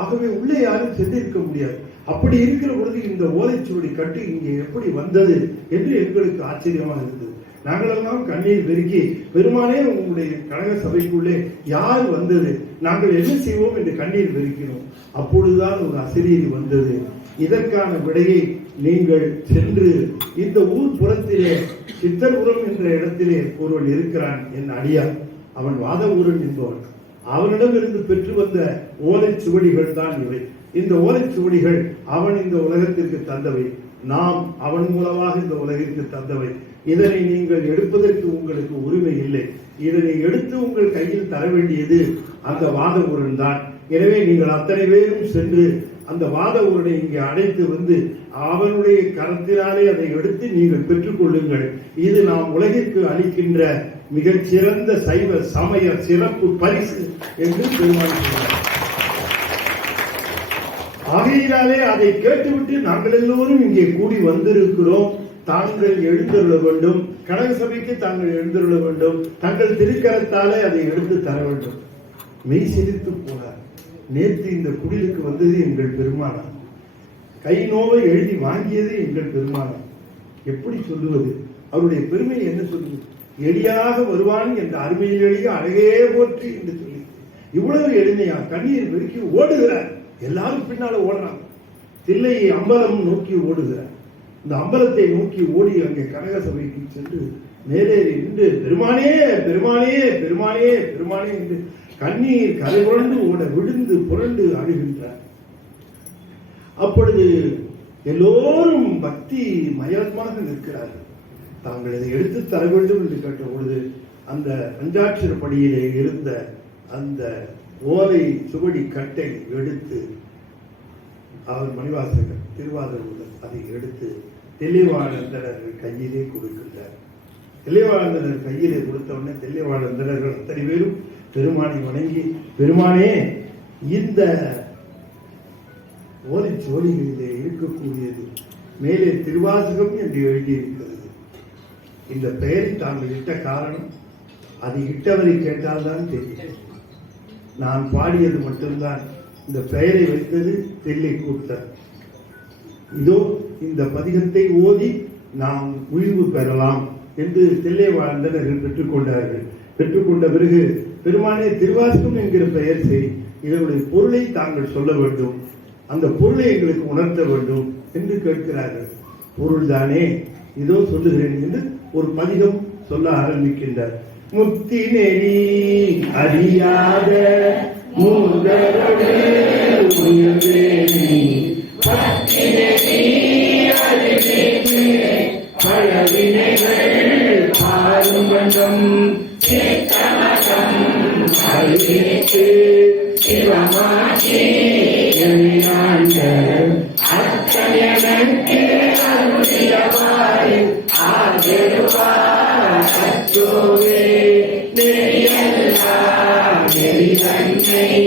ஆகவே உள்ளே யாரும் சென்றிருக்க முடியாது. அப்படி இருக்கிற பொழுது இந்த ஓலைச்சுவடி கட்டு இங்கே எப்படி வந்தது என்று எங்களுக்கு ஆச்சரியமாக இருந்தது. நாங்களெல்லாம் கண்ணீர் பெருக்கி, பெருமானே, உங்களுடைய கனக சபைக்குள்ளே யார் வந்தது, நாங்கள் என்ன செய்வோம் என்று கண்ணீர் பெருக்கினோம். அப்பொழுதுதான் ஒரு அசரீரி வந்தது. இதற்கான விடையை நீங்கள் சென்று இந்த ஊர் புறத்திலே சித்தர்புரம் என்ற இடத்திலே ஒருவன் இருக்கிறான், என் அடியார், அவன் வாதவூரன் என்பவன். அவனிடமிருந்து பெற்று வந்த ஓலைச்சுவடிகள் தான் இவை. இந்த ஓலைச்சுவடிகள் அவன் இந்த உலகத்திற்கு தந்தவை, நாம் அவன் மூலமாக இந்த உலகிற்கு தந்தவை. இதனை நீங்கள் எடுப்பதற்கு உங்களுக்கு உரிமை இல்லை. இதனை எடுத்து உங்கள் கையில் தர வேண்டியது அந்த வாதவூரன் தான். எனவே நீங்கள் அத்தனை பேரும் சென்று அந்த வாதவூரனை இங்கே அழைத்து வந்து அவனுடைய கரத்தினாலே அதை எடுத்து நீங்கள் பெற்றுக் கொள்ளுங்கள். இது நாம் உலகிற்கு அளிக்கின்ற மிகச்சிறந்த சைவ சமய சிறப்பு பரிசு என்று பெருமாள் சொன்னார். ஆகையினாலே அதை கேட்டுவிட்டு நாங்கள் எல்லோரும் இங்கே கூடி வந்திருக்கிறோம். தாங்கள் எழுந்தருள வேண்டும், கனக சபைக்கு தாங்கள் எழுந்தருள வேண்டும், தங்கள் திருக்கரத்தாலே அதை எடுத்து தர வேண்டும். மெய் சிரித்து போனார். நேற்று இந்த குடிலுக்கு வந்தது எங்கள் பெருமானார், கை நோவை எழுதி வாங்கியது எங்கள் பெருமானார். எப்படி சொல்லுவது? அவருடைய பெருமையை என்ன சொல்லுவது? எளியாக வருவான் என்ற அருமையில் எளிய அழகே போற்றி என்று சொல்லி இவ்வளவு எளிமையா கண்ணீர் பெருக்கி ஓடுகிறார். எல்லாரும் பின்னால ஓடுறாங்க. தில்லை அம்பலம் நோக்கி ஓடுகிறார். இந்த அம்பலத்தை நோக்கி ஓடி அங்கே கனக சபைக்கு சென்று மேலேறி நின்று பெருமானே பெருமானே பெருமானே பெருமானே என்று கண்ணீர் கரை புரண்டு ஓட விழுந்து புரண்டு அழுகின்றார். அப்பொழுது எல்லோரும் பக்தி மயமாக நிற்கிறார்கள். தாங்கள் இதை எடுத்து தர வேண்டும் என்று கேட்ட பொழுது அந்த பஞ்சாட்சர படியிலே இருந்த அந்த ஓலை சுவடி கட்டை எடுத்து அவர் மணிவாசகர் திருவாதூரர் அதை எடுத்து தெல்லைவாழந்தனர் கையிலே கொடுக்கின்றார். தெல்லைவாழந்தனர் கையிலே கொடுத்தவுடனே தெல்லைவாழந்தனர்கள் அத்தனை பேரும் பெருமானை வணங்கி, பெருமானே, இந்த ஓலைச்சுவடிகளிலே இருக்கக்கூடியது மேலே திருவாசகம் என்று எழுதியிருக்கிறது. இந்த பெயரை தாங்கள் இட்ட காரணம் அது இட்டவரை கேட்டால்தான் தெரியும். நான் பாடியது மட்டும்தான். இந்த பெயரை வைத்தது தில்லை கூத்தர். இதோ இந்த பதிகத்தை ஓதி நாம் உய்வு பெறலாம் என்று தில்லை வாழ்ந்தனர்கள் பெற்றுக்கொண்டார்கள். பெற்றுக்கொண்ட பிறகு பெருமானே, திருவாசகம் என்கிற பெயர் சரி, இதனுடைய பொருளை தாங்கள் சொல்ல வேண்டும், அந்த பொருளை எங்களுக்கு உணர்த்த வேண்டும் என்று கேட்கிறார்கள். பொருள் தானே, இதோ சொல்லுகிறேன் என்று ஒரு பதிகம் சொல்ல ஆரம்பிக்கின்றார். முக்தி நெறி அறியாத என்னை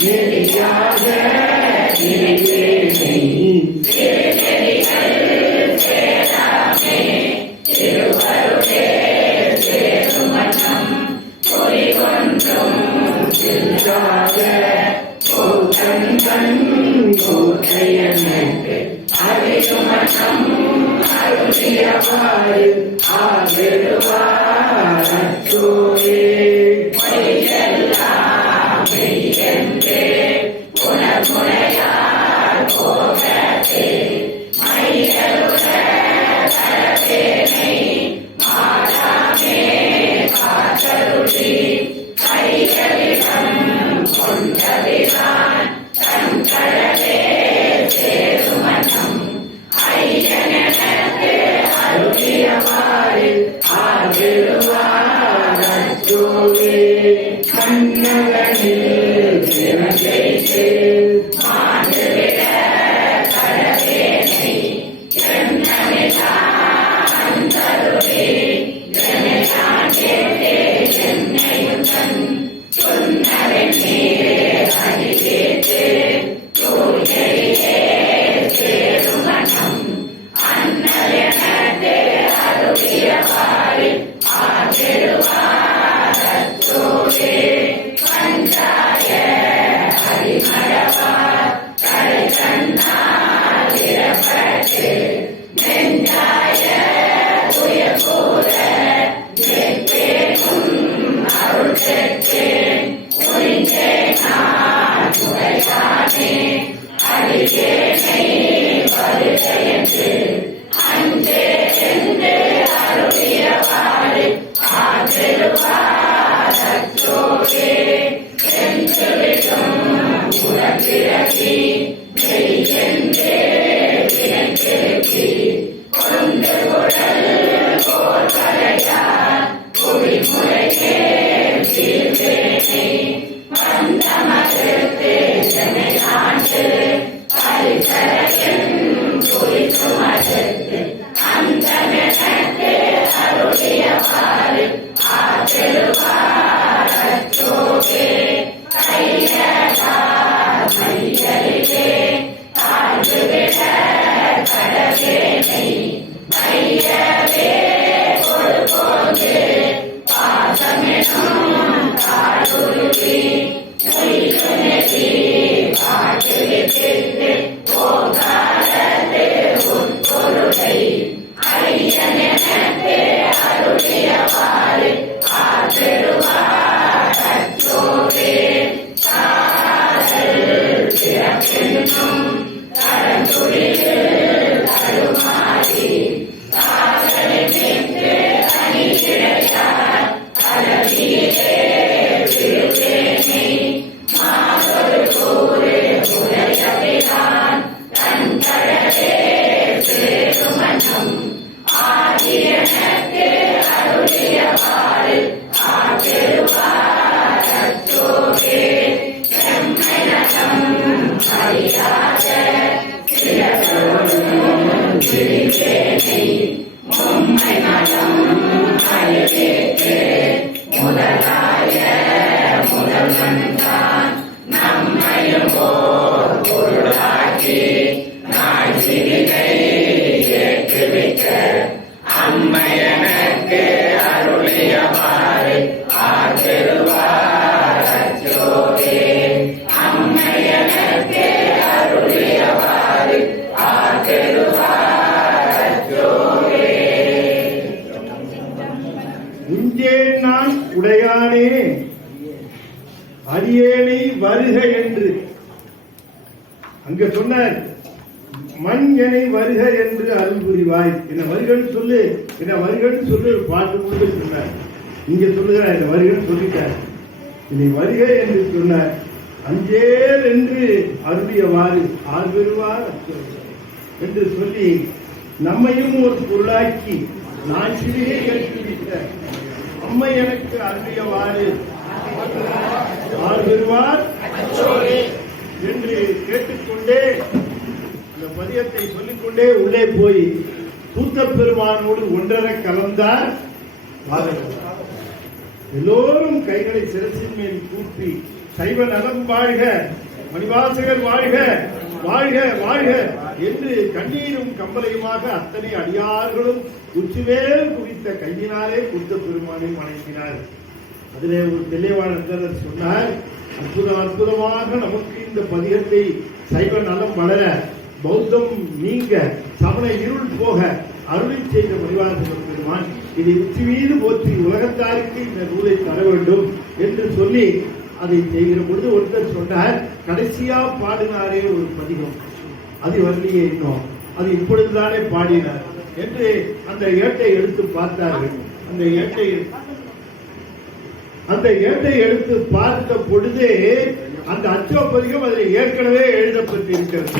நெறியாக நினைவேனை கோட்டையனுக்கு அறிவுமனம் அருளியவாறு ஆகிடுவார் அச்சோரே மையெல்லாம் மெய்யென்றே உணர்முனையார் போகத்தே மையருட தரவேனை மாறாமே காத்தருளி கையலிடம் கொண்டவிரான் தன்கடலே சேருமனம் ஐயனெனக்கு அருளியவாறு ஆகிடுவார் அச்சோரே மன்னவனில் சிறந்தேற்று மாண்டுவிட கடவேனை என்னமிதான் அந்தருளே என்னைதான் கேட்டே என்னையும் தன் சொன்னவனே அறிவேற்று தூயரிலே சேருமனம் அன்னலெனக்கு அருளியவாறு ஆகிடுவார் அச்சோரே பஞ்சாய ஹரிமரவார் கடை கண்ணால் இறப்பட்டு நெஞ்சாய உயர்கூற நெற்பேனும் அருள் பெற்றேன் புரிந்தே நான் முறையானே அறிவேனை வருகையென்று அன்றே என்று அருளியவாறு ஆகிடுவார் அச்சோரே சென்றுவிடும் உலகிறக்கி மெய்யென்றே வினைத்திருக்கி கொண்டு குடல் போர் வரையார் குடிமுறையே சீர்வேனை வந்தமறுத்து சென்னை ஆண்டு பரிசரையின் குறித்து மறுத்து அந்த எனக்கு அருளியவாறு ஆகிடுவார் அச்சோரே கையதார் மையலிலே தாழ்ந்துவிட கடவேனை மையவே கொடுபோது பாசமெனும் தாழ்வுருவி நெறி பாட்டுவிட்டு போகாதது உட்பொருளை ஐயனெனக்கு அருளியவாறு ஆகிடுவார் அச்சோரே காதல் சிறப்பெனும் கடந்துளில் தடுமாறி காதலிட்டு அணிகிடையார் கலவியிலே விழுவேனை மாதொரு கூறு உடையவிரான் தன் கடலே சேருமனம் ஆகியனக்கு அருளியவாறு ஆகிடுவார் அச்சோரே செம்மைநலம் அறியாத சிறப்போடும் விழிவேனை மும்மை மனம் அறிவேற்று முதலாய முதல்வன்தான் நம்மையும் ஓர் பொருளாக்கி நாய்சிரிகை ஏற்றுவிக்க அம்மையனக்கு அருளியவாறு ஆகிடுவார் அச்சோரே அம்மையனக்கு அருளியவாறு ஆகிடுவார் அச்சோரே இங்கே நான் உடையானே அரியேனை வருக என்று அங்க சொன்னார். மண் எனை வருக என்று அருள் புரிவாய், என்ன வருகன்னு சொல்லு, என்ன வருகன்னு சொல்லு பாட்டு கொண்டு சொன்னார். இங்க சொல்லுகிறார் என்ன வருகன்னு சொல்லிட்டார். இனி வருக என்று சொன்னார். அஞ்சேல் என்று அருளியவாறு ஆர்வருவார் என்று சொல்லி நம்மையும் ஒரு பொருளாக்கி நான் சிறியே கேட்டுவிட்ட அம்மை எனக்கு அருளியவாறு ஆர்வருவார் என்று கேட்டுக்கொண்டே அந்த பதியத்தை சொல்லிக்கொண்டே உள்ளே போய் சூத்த பெருமானோடு ஒன்றரை கலந்தார் பாதகர். எல்லோரும் கைகளை சிரசின் மேல் கூப்பி சைவ நலம் வாழ்க, மணிவாசகர் வாழ்க, வாழ்க வாழ்க என்று கண்ணீரும் கம்பளையுமாக அத்தனை அடியார்களும் உச்சிமேல் குவித்த கையினாலே புத்த பெருமானை வணங்கினார். அதிலே ஒரு தெளிவாளர் சொன்னார், அற்புதமாக நமக்கு இந்த பதிகத்தை சைவ நலம் வளர, பௌத்தம் நீங்க, சமண இருள் போக அருளை செய்த மணிவாசகர் பெருமான் இதை உச்சி மீது போற்றி உலகத்தாருக்கு இந்த நூலை தர வேண்டும் என்று சொல்லி அதை செய்கிற பொழுது ஒருத்தர் சொன்னார், கடைசியா பாடினாரே ஒரு பதிகம், அது வரலையே இன்னும், அது இப்பொழுதுதானே பாடினார் என்று அந்த ஏட்டை எடுத்து பார்த்தார்கள். அந்த ஏட்டை எடுத்து பார்த்த பொழுதே அந்த அச்சோப்பதிகம் அதில் ஏற்கனவே எழுதப்பட்டிருக்கிறது.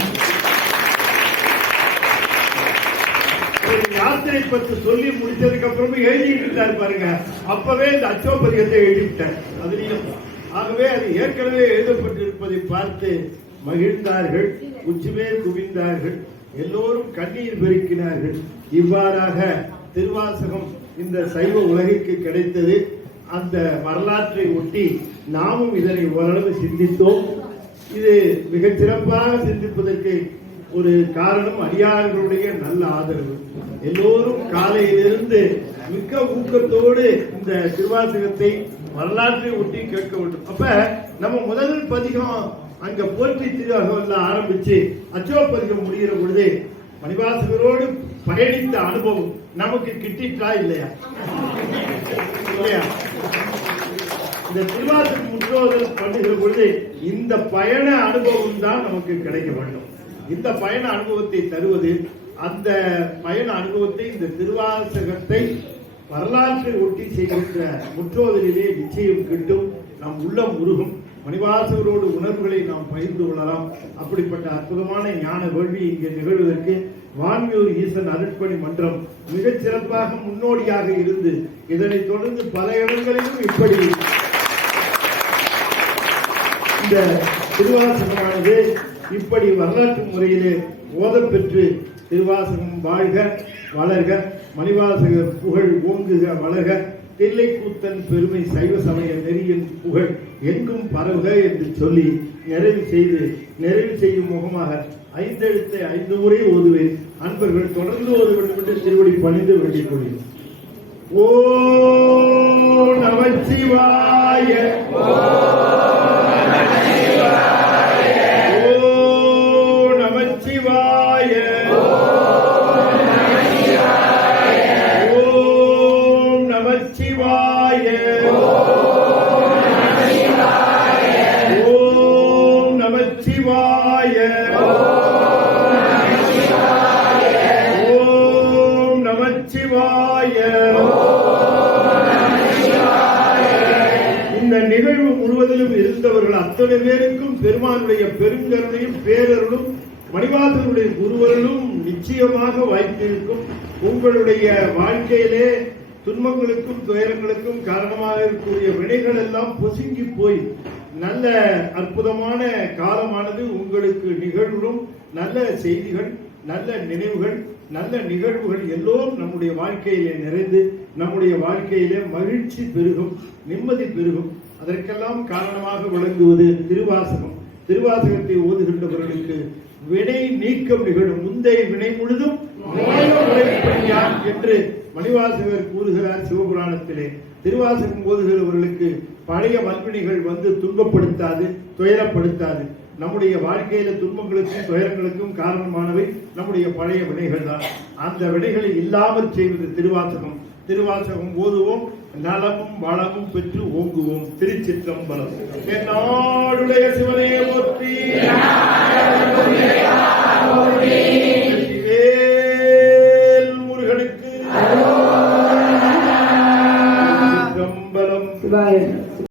யாத்திரை பற்றி சொல்லி முடிச்சதுக்கு அப்புறமே எழுதிட்டு பாருங்க, அப்பவே இந்த அச்சோப்பதிகத்தை எழுதிவிட்டார் அதுலயும். ஆகவே அது ஏற்கனவே எழுதப்பட்டிருப்பதை பார்த்து மகிழ்ந்தார்கள், உச்சிமேல் குவிந்தார்கள், எல்லோரும் கண்ணீர் பெருக்கினார்கள். இவ்வாறாக திருவாசகம் இந்த சைவ உலகிற்கு கிடைத்தது. அந்த வரலாற்றை ஒட்டி நாமும் இதனை ஓரளவு சிந்தித்தோம். இது மிகச் சிறப்பாக சிந்திப்பதற்கு ஒரு காரணம் அடியார்களுடைய நல்ல ஆதரவு. எல்லோரும் காலையிலிருந்து மிக்க ஊக்கத்தோடு இந்த திருவாசகத்தை வரலாற்றை ஒட்டி கேட்க வேண்டும். அப்ப நம்ம முதல் பதிகம் அங்க போற்றி திருவாசகம் ஆரம்பிச்சு அச்சோப்பதிகம் முடிகிற பொழுது மணிவாசகரோடு பயணித்த அனுபவம் நமக்கு கிட்டிட்டா இல்லையா? இந்த திருவாசகம் முற்றோதல் பண்ணுகிற பொழுது இந்த பயண அனுபவம் தான் நமக்கு கிடைக்க வேண்டும். இந்த பயண அனுபவத்தை தருவது, அந்த பயண அனுபவத்தை இந்த திருவாசகத்தை வரலாற்றை ஒட்டி செய்கின்ற முற்றோதலிலே நிச்சயம் கிட்டும். நம் உள்ளம் உருகும். மணிவாசகரோடு உணர்வுகளை நாம் பகிர்ந்து கொள்ளலாம். அப்படிப்பட்ட அற்புதமான ஞான வேள்வி இங்கே நிகழ்வதற்கு வான்மியூர் ஈசன் அருட்பணி மன்றம் மிகச் சிறப்பாக முன்னோடியாக இருந்து இதனைத் தொடர்ந்து பல இடங்களிலும் இப்படி இந்த திருவாசகமானது இப்படி வரலாற்று முறையிலே ஓதப்பெற்று திருவாசகம் வாழ்க வளர்க, மணிவாசகர் புகழ் ஓங்குக வளர்க, தில்லைக்கூத்தன் பெருமை சைவ சமய நெறியின் புகழ் எங்கும் பரவுக என்று சொல்லி நிறைவு செய்யும் முகமாக 5 எழுத்தை 5 முறை ஓதுவேன். அன்பர்கள் தொடர்ந்து ஓத வேண்டும் என்று திருவடி பணிந்து வேண்டிக் கொள்கிறேன். ஓ நமச்சிவாய, ஓ நமச்சிவாய, ஓம் நமச்சிவாய, ஓம் நமச்சிவாய, ஓம் நமச்சிவாய. இந்த நிகழ்வு முழுவதிலும் இருந்தவர்கள் அத்தனை பேருக்கும் பெருமானுடைய பெருங்கருணையும் பேரருளும் மணிவாசகருடைய குருவருளும் நிச்சயமாக வாய்த்திருக்கும். உங்களுடைய வாழ்க்கையிலே துன்பங்களுக்கும் துயரங்களுக்கும் காரணமாக இருக்கக்கூடிய வினைகள் எல்லாம் பொசுங்கி போய் நல்ல அற்புதமான காலமானது உங்களுக்கு நிகழ்வும், நல்ல செய்திகள், நல்ல நினைவுகள், நல்ல நிகழ்வுகள் எல்லோரும் நம்முடைய வாழ்க்கையிலே நிறைந்து நம்முடைய வாழ்க்கையிலே மகிழ்ச்சி பெருகும், நிம்மதி பெருகும். அதற்கெல்லாம் காரணமாக விளங்குவது திருவாசகம். திருவாசகத்தை ஓதுகின்றவர்களுக்கு வினை நீக்கம் நிகழும். முந்தைய வினை முழுதும் என்று மணிவாசகர் கூறுகிறார் சிவபுராணத்திலே. திருவாசகம் ஓதுகிறவர்களுக்கு பழைய வல்வினைகள் வந்து துன்பப்படுத்தாது, துயரப்படுத்தாது. நம்முடைய வாழ்க்கையில துன்பங்களுக்கும் துயரங்களுக்கும் காரணமானவை நம்முடைய பழைய வினைகள் தான். அந்த வினைகளை இல்லாமல் செய்வது திருவாசகம். திருவாசகம் ஓதுவோம், நலமும் வளமும் பெற்று ஓங்குவோம். திருச்சிற்றம்பலம். நாடுடைய சிவனே போற்றி. முருகனுக்கு சிற்றம்பலம்.